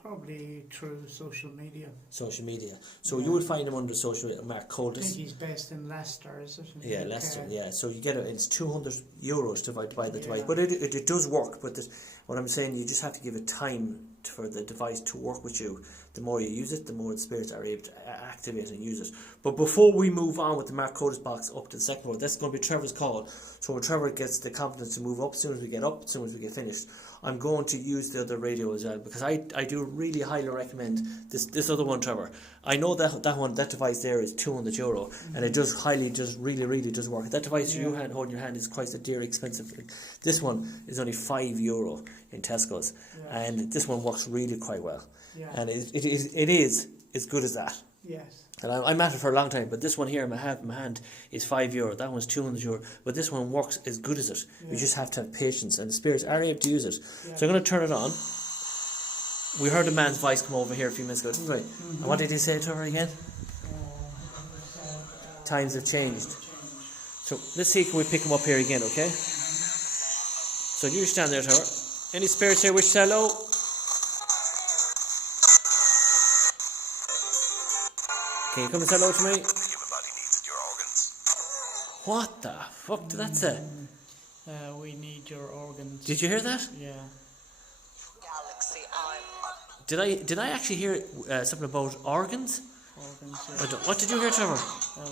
Probably through social media. Social media. So you would find him under social media, Mark I Codis. think he's based in Leicester, is it? Yeah, Leicester. Yeah, so you get it. It's €200 to buy the device, Yeah. but it does work. But what I'm saying, you just have to give it time for the device to work with you. The more you use it, the more the spirits are able to activate and use it. But before we move on with the Mark Codis box up to the second floor, that's going to be Trevor's call. So when Trevor gets the confidence to move up, as soon as we get up, as soon as we get finished, I'm going to use the other radio as well, because I do really highly recommend this other one, Trevor. I know that device there is €200, and it does really does work. That device you hold in your hand is quite a dear, expensive thing. This one is only €5 in Tesco's, and this one works really quite well. Yeah. And it is as good as that. Yes. And I'm at it for a long time, but this one here in my hand is €5. That one's €200, but this one works as good as it. You just have to have patience, and the spirits are able to use it. So I'm going to turn it on. We heard a man's voice come over here a few minutes ago, didn't we? And what did he say to her again? Times have changed. So let's see, can we pick him up here again, okay? So you stand there, Trevor. Any spirits here wish to say hello? Can you come and say hello to me? Your body needs your organs. What the fuck did that say? We need your organs. Did you hear that? Yeah. Galaxy, I'm Did I actually hear something about organs? Organs. What did you hear, Trevor?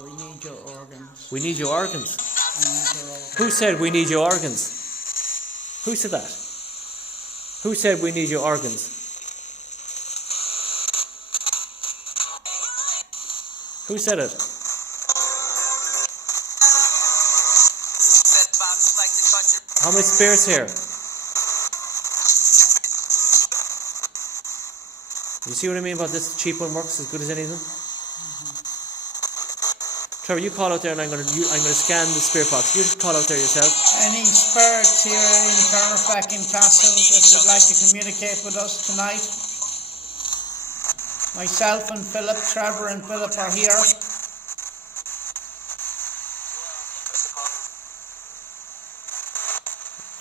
We need your organs. We need your organs. We need your organs. Who said we need your organs? Who said that? Who said we need your organs? Who said it? How many spirits here? You see what I mean about this cheap one works as good as anything? Trevor, you call out there, and I'm going to scan the spirit box. You just call out there yourself. Any spirits here in Carnarvon Castle that would like to communicate with us tonight? Myself and Philip, Trevor and Philip are here.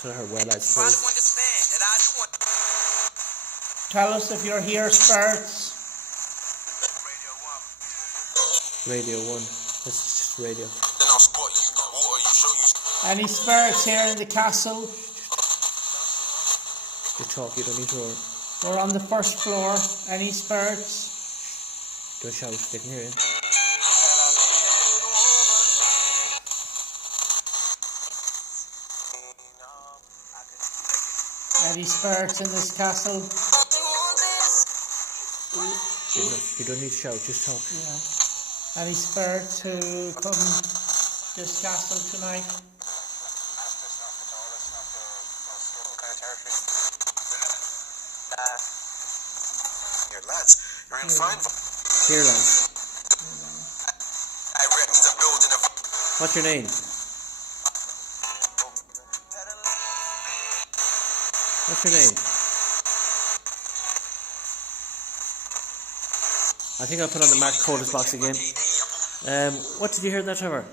To her well, I suppose. Tell us if you're here, spirits. Radio 1. That's just radio. Then I'll spot you. Water, you show you. Any spirits here in the castle? Just talk, you don't need to roar. We're on the first floor. Any spirits? Don't shout, they can hear you. Any spirits in this castle? You don't need to shout, just talk. Yeah. Any spirits who come this castle tonight? Here, lads, you're in fine. Here, lads. I reckon I'm building a. What's your name? What's your name? I think I'll put on the Mark Codis box again. What did you hear there, Trevor?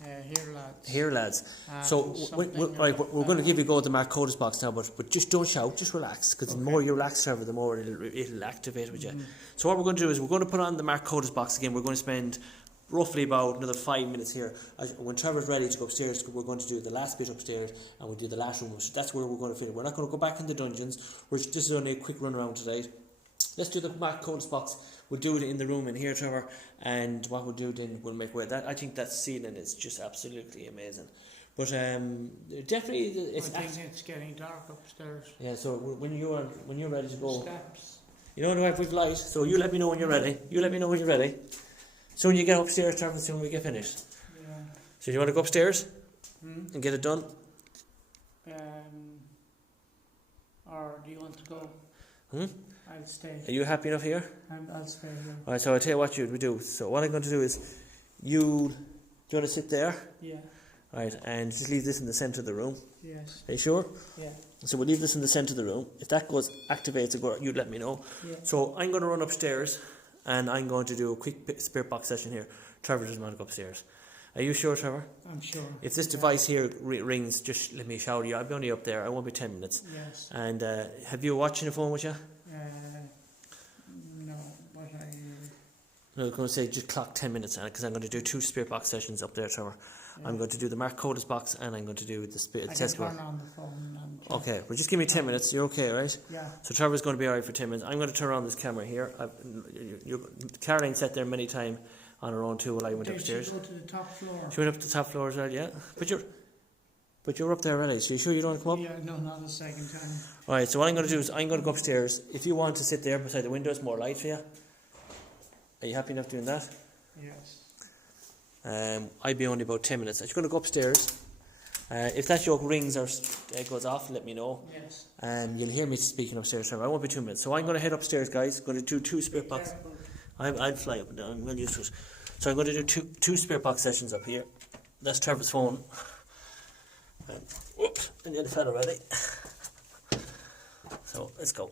Here, lads. Here, lads. So we're going to give you a go at the Mark Codis box now, but just don't shout, just relax, because the more you relax, Trevor, the more it'll activate with you. So what we're going to do is we're going to put on the Mark Codis box again. We're going to spend roughly about another 5 minutes here. When Trevor's ready to go upstairs, we're going to do the last bit upstairs, and we'll do the last room. So that's where we're going to finish. We're not going to go back in the dungeons. This is only a quick run around today. Let's do the Mark Codis box. We'll do it in the room in here, Trevor, and what we'll do then, we'll make way. I think that ceiling is just absolutely amazing. But definitely, it's getting dark upstairs. Yeah. So when you're ready to go, Steps. you know, if we've light. So you let me know when you're ready. You let me know when you're ready. Soon you get upstairs, Trevor. Soon we get finished. Yeah. So you want to go upstairs and get it done? Or do you want to go? I'll stay. Are you happy enough here? I'll stay here. Alright, so I'll tell you what we do. So what I'm going to do is, do you want to sit there? Yeah. Alright, and just leave this in the centre of the room. Yes. Are you sure? Yeah. So we'll leave this in the centre of the room. If that activates, you let me know. Yeah. So I'm going to run upstairs, and I'm going to do a quick spirit box session here. Trevor doesn't want to go upstairs. Are you sure, Trevor? I'm sure. If this device here rings, just let me shout you. I'll be only up there. I won't be 10 minutes. Yes. And have you watching the phone with you? No, but I... No, I'm going to say just clock 10 minutes because I'm going to do 2 spirit box sessions up there, Trevor. Yeah. I'm going to do the Mark Codis box and I'm going to do the spirit test. I can turn on the phone. And okay, well just give me 10 minutes. You're okay, right? Yeah. So Trevor's going to be alright for 10 minutes. I'm going to turn on this camera here. Caroline sat there many times on her own too while I went upstairs. She go to the top floor. She went up to the top floor as well, yeah. But you're up there already, so you sure you don't want to come up? Yeah, no, not a second time. Alright, so what I'm going to do is I'm going to go upstairs. If you want to sit there beside the window, it's more light for you. Are you happy enough doing that? Yes. I'd be only about 10 minutes. I'm just going to go upstairs. If that joke rings or goes off, let me know. Yes. You'll hear me speaking upstairs, Trevor. I won't be 2 minutes. So I'm going to head upstairs, guys. Going to do 2 spirit box. I'll fly up and down. I'm well used to it. So I'm going to do two spirit box sessions up here. That's Trevor's phone. Whoops, I nearly fell already. So let's go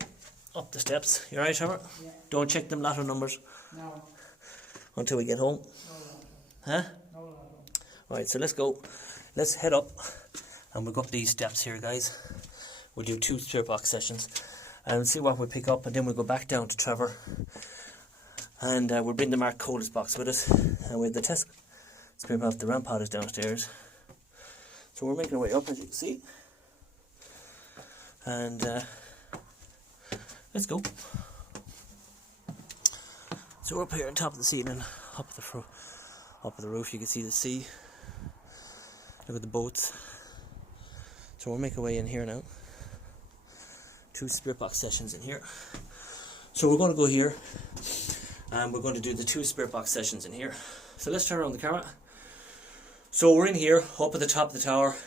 up the steps. You alright, Trevor? Yeah. Don't check them lotto numbers. No. Until we get home. No. Huh? No. Alright, so let's go. Let's head up and we'll go up these steps here, guys. We'll do 2 spirit box sessions and see what we pick up, and then we'll go back down to Trevor and we'll bring the Mark Codis box with us, and with the test spirit box. The rampart is downstairs, so we're making our way up, as you can see, and let's go. So we're up here on top of the ceiling, up of the roof. You can see the sea. Look at the boats. So we'll make our way in here now. 2 spirit box sessions in here. So we're going to go here and we're going to do the 2 spirit box sessions in here. So let's turn around the camera. So we're in here, up at the top of the tower.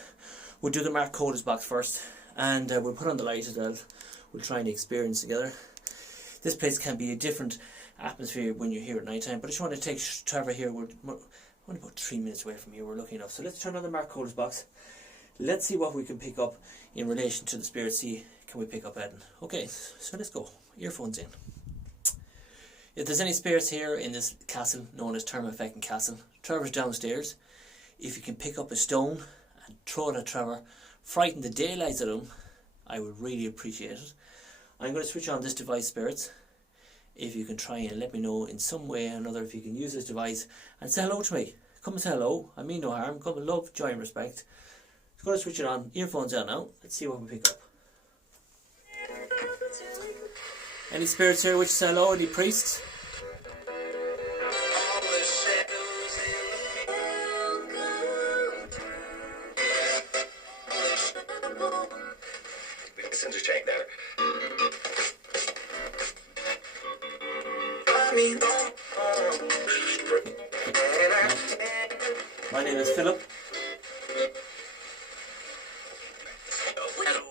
We'll do the Mark Codis box first, and we'll put on the light as well. We'll try and experience together. This place can be a different atmosphere when you're here at night time, but I just want to take Trevor here. We're only about 3 minutes away from here. We're lucky enough. So let's turn on the Mark Codis box. Let's see what we can pick up in relation to the spirit. See, can we pick up Eden? Okay, so let's go. Earphones in. If there's any spirits here in this castle known as Terma Feckin Castle, Trevor's downstairs. If you can pick up a stone and throw it at Trevor, frighten the daylights at him, I would really appreciate it. I'm going to switch on this device, spirits. If you can try and let me know in some way or another if you can use this device and say hello to me. Come and say hello. I mean no harm. Come and love, joy and respect. I'm going to switch it on. Earphones on now. Let's see what we pick up. Any spirits here which say hello? Any priests? Interchange there. My name is Philip.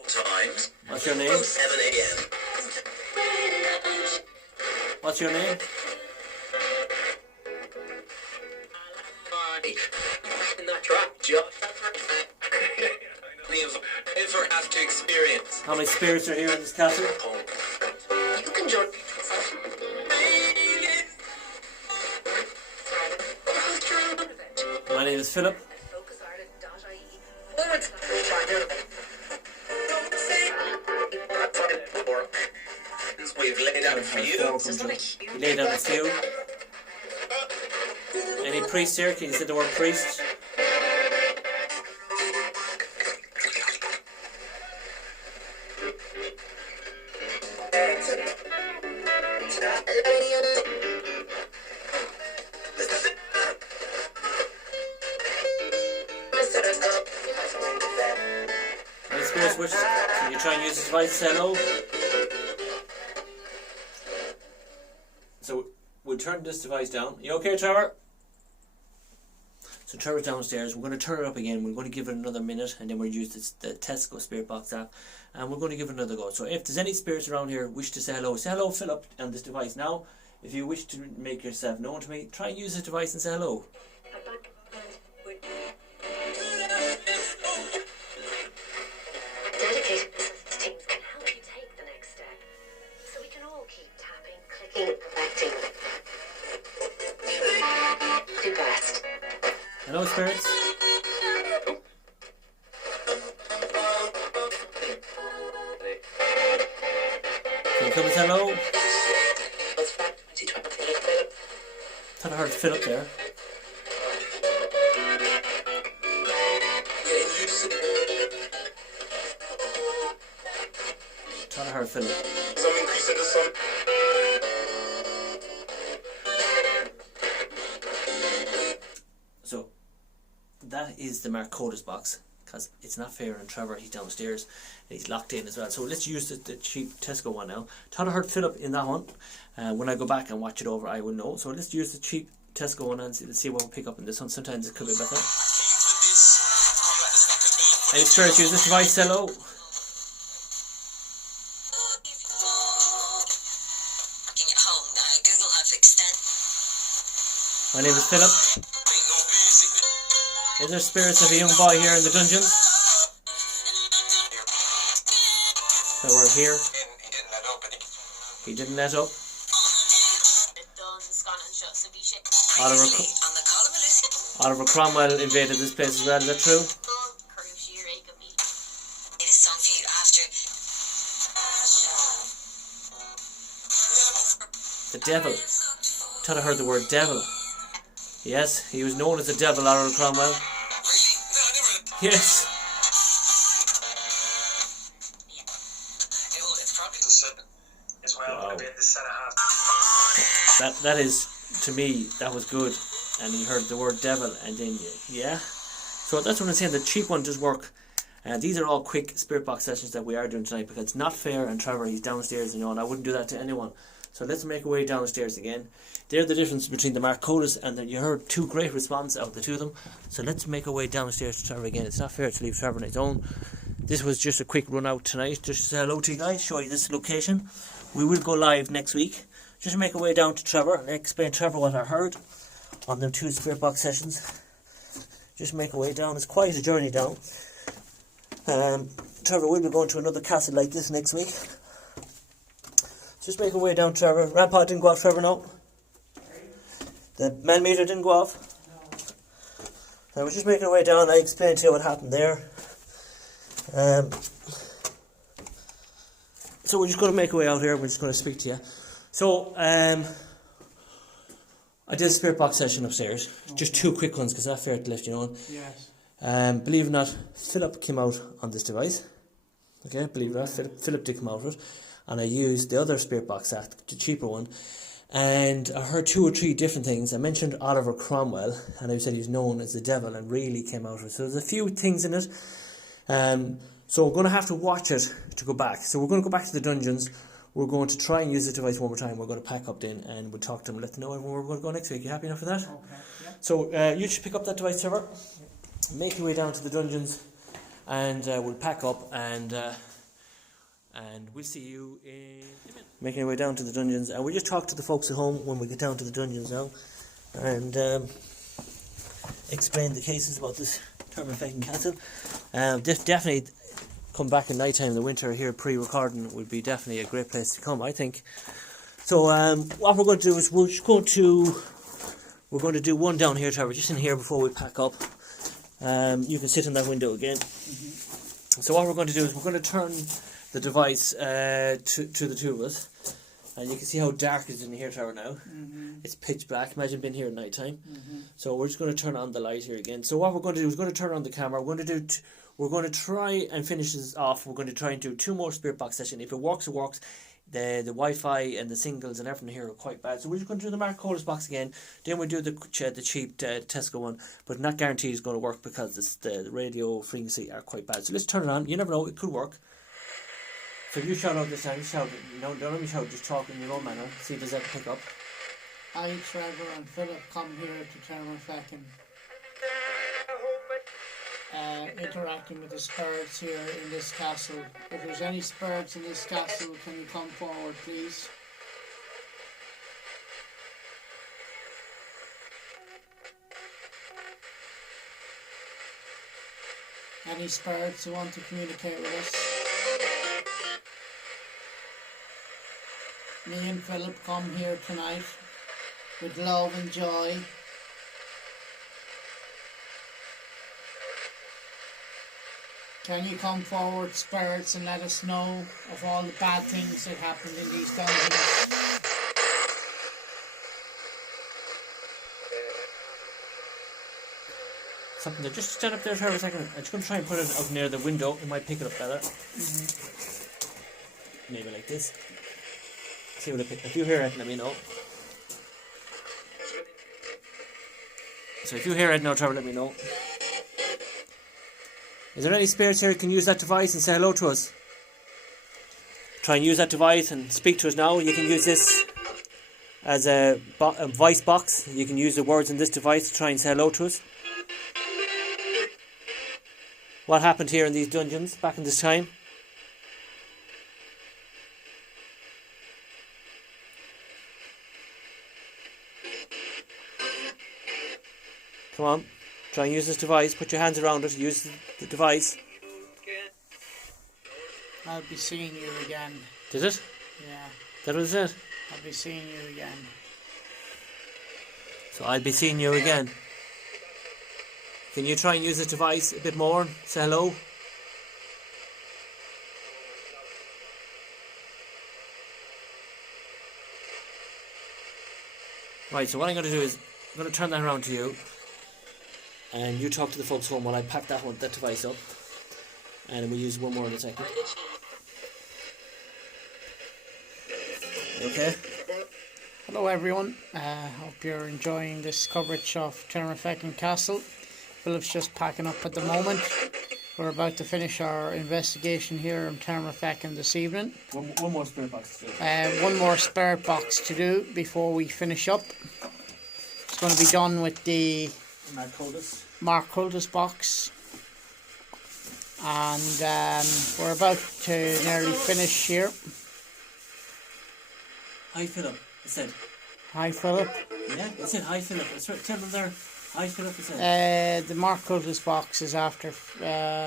Times. What's your name? 7 a.m. What's your name? In that trap, Joe. Never have to experience. How many spirits are here in this castle? You can join. My name is Philip. We've laid out for you. We laid out a few. Any priests here? Can you say the word priest? Any spirits wish? Can you try and use this device to say hello? So we'll turn this device down. You okay, Trevor? So Trevor's downstairs. We're going to turn it up again. We're going to give it another minute, and then we'll use the Tesco Spirit Box app, and we're going to give it another go. So if there's any spirits around here wish to say hello, Philip, on this device now. If you wish to make yourself known to me, try and use this device and say hello. Dedicated teams can help you take the next step, so we can all keep tapping, clicking, collecting. Do best. Hello, spirits. Can you come and say hello? Thought I heard Philip there. Thought I heard Philip. So that is the Marcodas box, because it's not fair and Trevor, he's downstairs and he's locked in as well. So let's use the cheap Tesco one now. Thought I heard Philip in that one. When I go back and watch it over, I will know. So let's use the cheap Tesco one and see what we'll pick up in this one. Sometimes it could be better. Hey, Spirit, use this device. Hello. My name is Philip. Is there spirits of a young boy here in the dungeons? So we're here. He didn't let up. Oliver Cromwell invaded this place as well, is that true? The devil. Thought I heard the word devil. Yes, he was known as the devil, Oliver Cromwell. Yes. Wow. That is, to me, that was good. And he heard the word devil, and then yeah. So that's what I'm saying. The cheap one does work. And these are all quick spirit box sessions that we are doing tonight, because it's not fair. And Trevor, he's downstairs, and I wouldn't do that to anyone. So let's make our way downstairs again. They're the difference between the Marcodas, and you heard two great responses out of the two of them. So let's make our way downstairs to Trevor again. It's not fair to leave Trevor on his own. This was just a quick run out tonight. Just to say hello to you guys, show you this location. We will go live next week. Just make our way down to Trevor and explain to Trevor what I heard on them two spirit box sessions. Just make our way down. It's quite a journey down. Trevor will be going to another castle like this next week. Just make our way down, Trevor. Rampart didn't go off, Trevor, no? The man meter didn't go off? No. And we're just making our way down. I explained to you what happened there. So we're just going to make our way out here. We're just going to speak to you. So, I did a spirit box session upstairs. Okay. Just two quick ones, because that's fair to lift, Yes. Believe it or not, Philip came out on this device. Okay, believe it or not, Philip did come out with it. And I used the other spirit box act, the cheaper one. And I heard two or three different things. I mentioned Oliver Cromwell, and I said he's known as the devil, and really came out of it. So there's a few things in it. So we're going to have to watch it to go back. So we're going to go back to the dungeons. We're going to try and use the device one more time. We're going to pack up then, and we'll talk to them, let them know where we're going to go next week. You happy enough for that? Okay. Yeah. So you should pick up that device, Trevor. Make your way down to the dungeons, and we'll pack up, and we'll see you in a minute. Making our way down to the dungeons, and we'll just talk to the folks at home when we get down to the dungeons now, and explain the cases about this Termafeckin Castle. Definitely come back in night time in the winter here, pre-recording would be definitely a great place to come, I think. So what we're going to do is we're going to do one down here, Trevor, just in here before we pack up. You can sit in that window again. Mm-hmm. So what we're going to do is we're going to turn the device to the two of us, and you can see how dark it is in here, Trevor, now. Mm-hmm. It's pitch black. Imagine being here at night time. Mm-hmm. So we're just going to turn on the light here again. So what we're going to do is we're going to turn on the camera. We're going to try and finish this off. We're going to try and do two more spirit box sessions. If it works, it works. The Wi-Fi and the singles and everything here are quite bad. So we're just going to do the Marcodas box again. Then we'll do the cheap Tesco one. But not guaranteed it's going to work, because the radio frequency are quite bad. So let's turn it on. You never know, it could work. So if you shout out this time, shout. Don't let me shout, just talk in your own manner. See if there's ever pick up. I, Trevor and Philip come here to Termafeckin. Interacting with the spirits here in this castle. If there's any spirits in this castle, can you come forward, please? Any spirits who want to communicate with us? me and Philip come here tonight with love and joy. Can you come forward, spirits, and let us know of all the bad things that happened in these dungeons? Something there. Just stand up there for a second. I'm just going to try and put it up near the window. It might pick it up better. Maybe like this. See what it picks. If you hear it, let me know. So if you hear it now, Trevor, let me know. Is there any spirits here who can use that device and say hello to us? Try and use that device and speak to us now. You can use this as a voice box. You can use the words in this device to try and say hello to us. What happened here in these dungeons back in this time? Come on, try and use this device. Put your hands around it. Use the device. I'll be seeing you again. Did it? Yeah, That was it? I'll be seeing you again. So I'll be seeing you again. Can you try and use this device a bit more? Say hello. Right, so what I'm going to do is I'm going to turn that around to you. And you talk to the folks home while I pack that device up. And we'll use one more in a second. Okay? Hello everyone, hope you're enjoying this coverage of Terrafeckin Castle. Philip's just packing up at the moment. We're about to finish our investigation here in Terrafeckin this evening. One more spirit box to do. One more spirit box to do before we finish up. It's going to be done with the Mark Cultus box. And we're about to nearly finish here. Hi Philip, it said. Hi Philip. Yeah, it said hi Philip. It's right, tell them there. Hi Philip, it said. The Mark Cultus box is after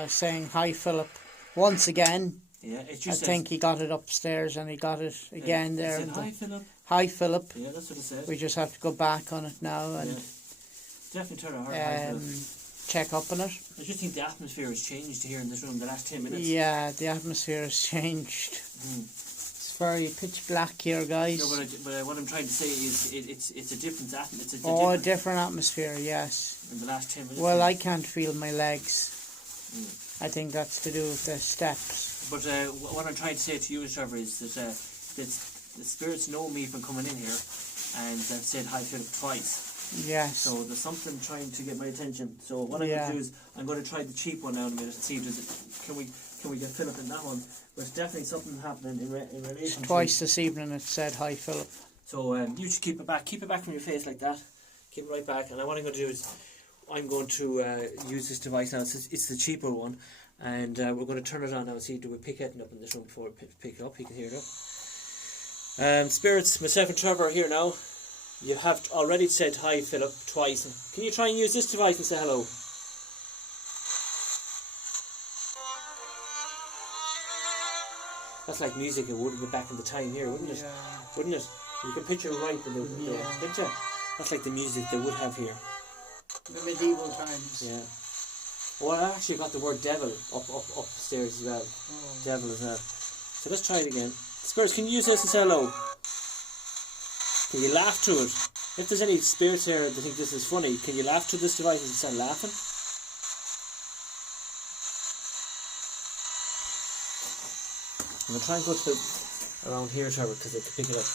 saying hi Philip once again. Yeah, it just I think he got it upstairs and he got it again there. It said hi Philip. Hi Philip. Yeah, that's what it said. We just have to go back on it now and definitely turn our heart. check up on it. I just think the atmosphere has changed here in this room the last 10 minutes. Yeah, the atmosphere has changed. It's very pitch black here, guys. No, but what I'm trying to say is it's a different atmosphere. A different atmosphere, yes. In the last 10 minutes. Well, I can't feel my legs. I think that's to do with the steps. But what I'm trying to say to you, Trevor, is that the spirits know me from coming in here, and they've said hi Philip twice. Yes. So there's something trying to get my attention. So what I'm going to do is I'm going to try the cheap one now in a minute and see can we get Philip in that one. But it's definitely something happening in relation. Twice this evening it said hi Philip. So you just keep it back from your face like that. Keep it right back. And what I'm going to do is I'm going to use this device now. It's the cheaper one, and we're going to turn it on now and see do we pick it up in this room before we pick it up. You can hear it up. Spirits, myself and Trevor are here now. You have already said hi Philip twice. Can you try and use this device and say hello? That's like music it would be back in the time here, wouldn't it? Yeah. Wouldn't it? You can picture it right in the picture. That's like the music they would have here. The medieval times. Yeah. Well, I actually got the word devil upstairs as well. Oh. Devil as well. So let's try it again. Spirits, can you use this and say hello? Can you laugh through it? If there's any spirits here that think this is funny, can you laugh through this device and start laughing? I'm going to try and go to around here, Trevor, because I can pick it up.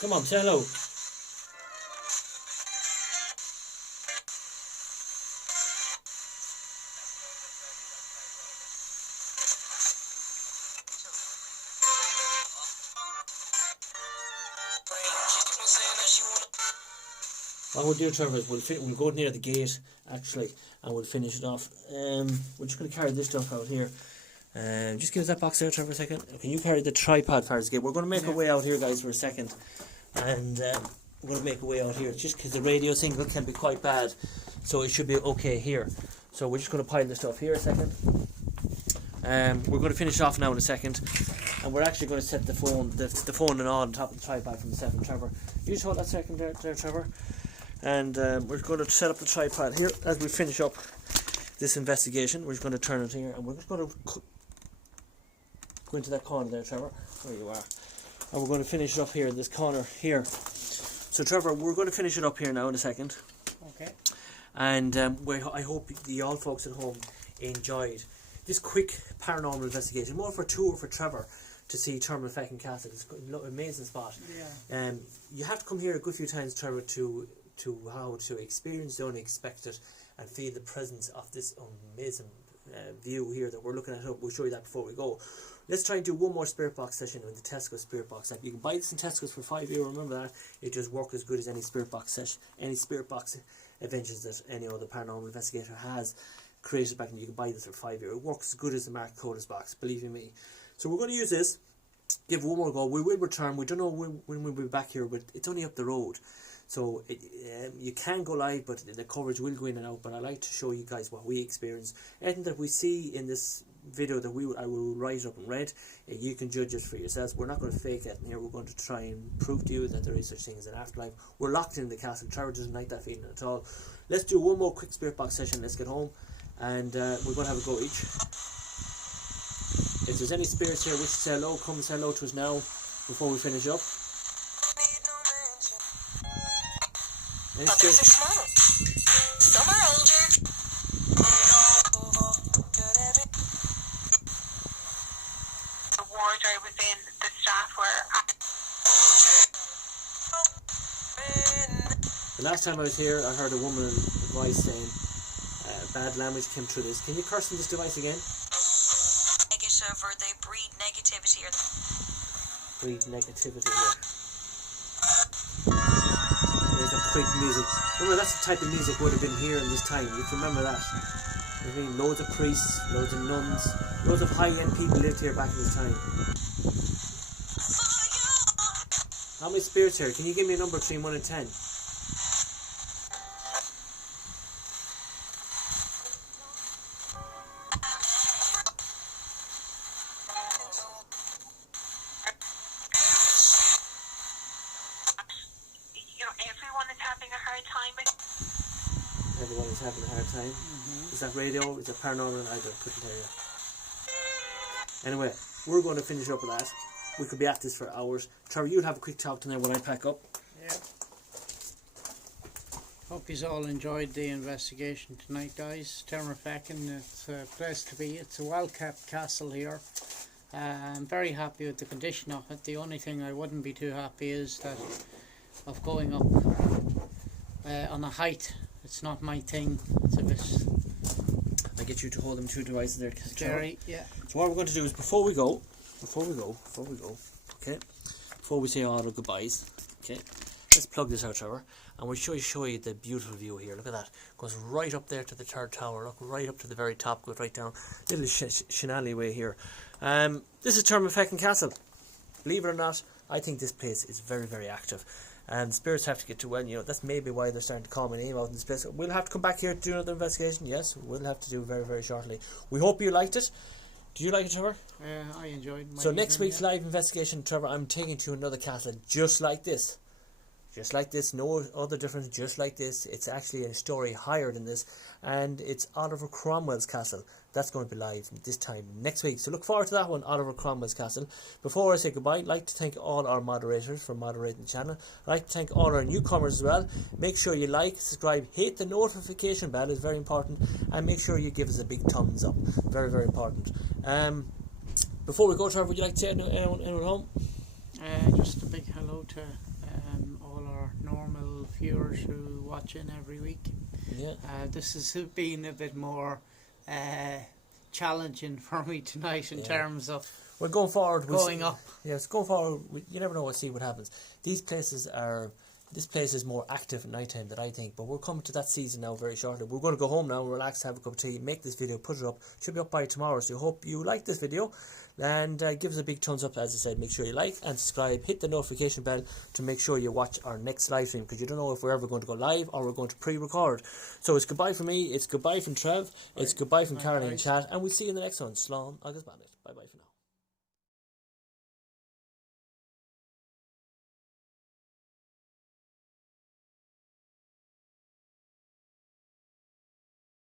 Come on, say hello. What we'll do, Trevor, is we'll go near the gate, actually, and we'll finish it off. We're just going to carry this stuff out here. Just give us that box there, Trevor, a second. Can you carry the tripod towards the gate? We're going to make our way out here, guys, for a second. And we're going to make a way out here, just because the radio signal can be quite bad. So it should be okay here. So we're just going to pile the stuff here a second. We're going to finish off now in a second. and we're actually going to set the phone and all on top of the tripod from the 7. Trevor, you just hold that second there, Trevor. And we're going to set up the tripod here as we finish up this investigation. We're just going to turn it here, and we're just going to go into that corner there, Trevor. There you are. And we're going to finish it up here in this corner here. So Trevor, we're going to finish it up here now in a second. Okay. And I hope all folks at home enjoyed this quick paranormal investigation, more for a tour for Trevor to see Termafeckin Castle. It's an amazing spot. Yeah. You have to come here a good few times, Trevor, to how to experience the unexpected and feel the presence of this amazing view here that we're looking at. We'll show you that before we go. Let's try and do one more Spirit Box session with the Tesco Spirit Box. Like, you can buy this in Tesco's for €5. Remember that. It just works as good as any Spirit Box session, any Spirit Box adventures that any other paranormal investigator has created back, and you can buy this for €5. It works as good as the Mark Codis box, believe you me. So we're going to use this, give one more go. We will return. We don't know when we'll be back here, but it's only up the road. So you can go live, but the coverage will go in and out. But I like to show you guys what we experience. Anything that we see in this video that I will write up in red, you can judge it for yourselves. We're not going to fake it in here. We're going to try and prove to you that there is such thing as an afterlife. We're locked in the castle. Trevor doesn't like that feeling at all. Let's do one more quick Spirit Box session. Let's get home, and we're going to have a go each. If there's any spirits here which say hello, come and say hello to us now before we finish up. Any Others are spirits? small. Some are older. The ward I was in, the staff were... The last time I was here, I heard a woman voice saying bad language came through this. Can you curse in this device again? Negative, or they breed negativity. Breed negativity here. There's a quick music. Remember, that's the type of music would have been here in this time. You can remember that. I mean, loads of priests, loads of nuns, loads of high-end people lived here back in this time. How many spirits here? Can you give me a number between 1 and 10? Everyone is having a hard time. Everyone is having a hard time. Is that radio? Is that paranormal? I couldn't tell you. Anyway, we're going to finish up with that. We could be at this for hours. Trevor, you'll have a quick talk tonight when I pack up. Yeah. Hope you all enjoyed the investigation tonight, guys. Termafeckin, it's a place to be. It's a well-kept castle here. I'm very happy with the condition of it. The only thing I wouldn't be too happy is that of going up on a height. It's not my thing. It's a bit I get you to hold them two devices there. scary. Yeah. So what we're going to do is before we go, okay, before we say all the goodbyes, okay, let's plug this out, Trevor, and we'll show you the beautiful view here. Look at that. Goes right up there to the third tower. Look, right up to the very top. Goes right down. Little shinally way here. This is Termafeckin Castle. Believe it or not, I think this place is very, very active. And spirits have to get to, well, you know, that's maybe why they're starting to call my name out in this place. We'll have to come back here to do another investigation. Yes, we'll have to do very, very shortly. We hope you liked it. Do you like it, Trevor? I enjoyed my So next evening, week's live investigation, Trevor, I'm taking you to another castle just like this. Just like this, no other difference, just like this. It's actually a story higher than this, and it's Oliver Cromwell's castle. That's going to be live this time next week. So look forward to that one, Oliver Cromwell's castle. Before I say goodbye, I'd like to thank all our moderators for moderating the channel. I'd like to thank all our newcomers as well. Make sure you like, subscribe, hit the notification bell, is very important, and make sure you give us a big thumbs up. Very, very important. Before we go, Trevor, would you like to say anyone home? Just a big hello to all our normal viewers who watch in every week. Yeah. This has been a bit more challenging for me tonight in terms of Well, going forward, going up. Yes, going forward, you never know. We'll see what happens. This place is more active at night time than I think, but we're coming to that season now very shortly. We're going to go home now, relax, have a cup of tea, make this video, put it up. Should be up by tomorrow, so I hope you like this video. And give us a big thumbs up, as I said. Make sure you like and subscribe, hit the notification bell to make sure you watch our next live stream, because you don't know if we're ever going to go live or we're going to pre-record. So it's goodbye from me, it's goodbye from Trev, it's goodbye from Caroline in chat, and we'll see you in the next one. Slán agus Bandit. Bye bye for now.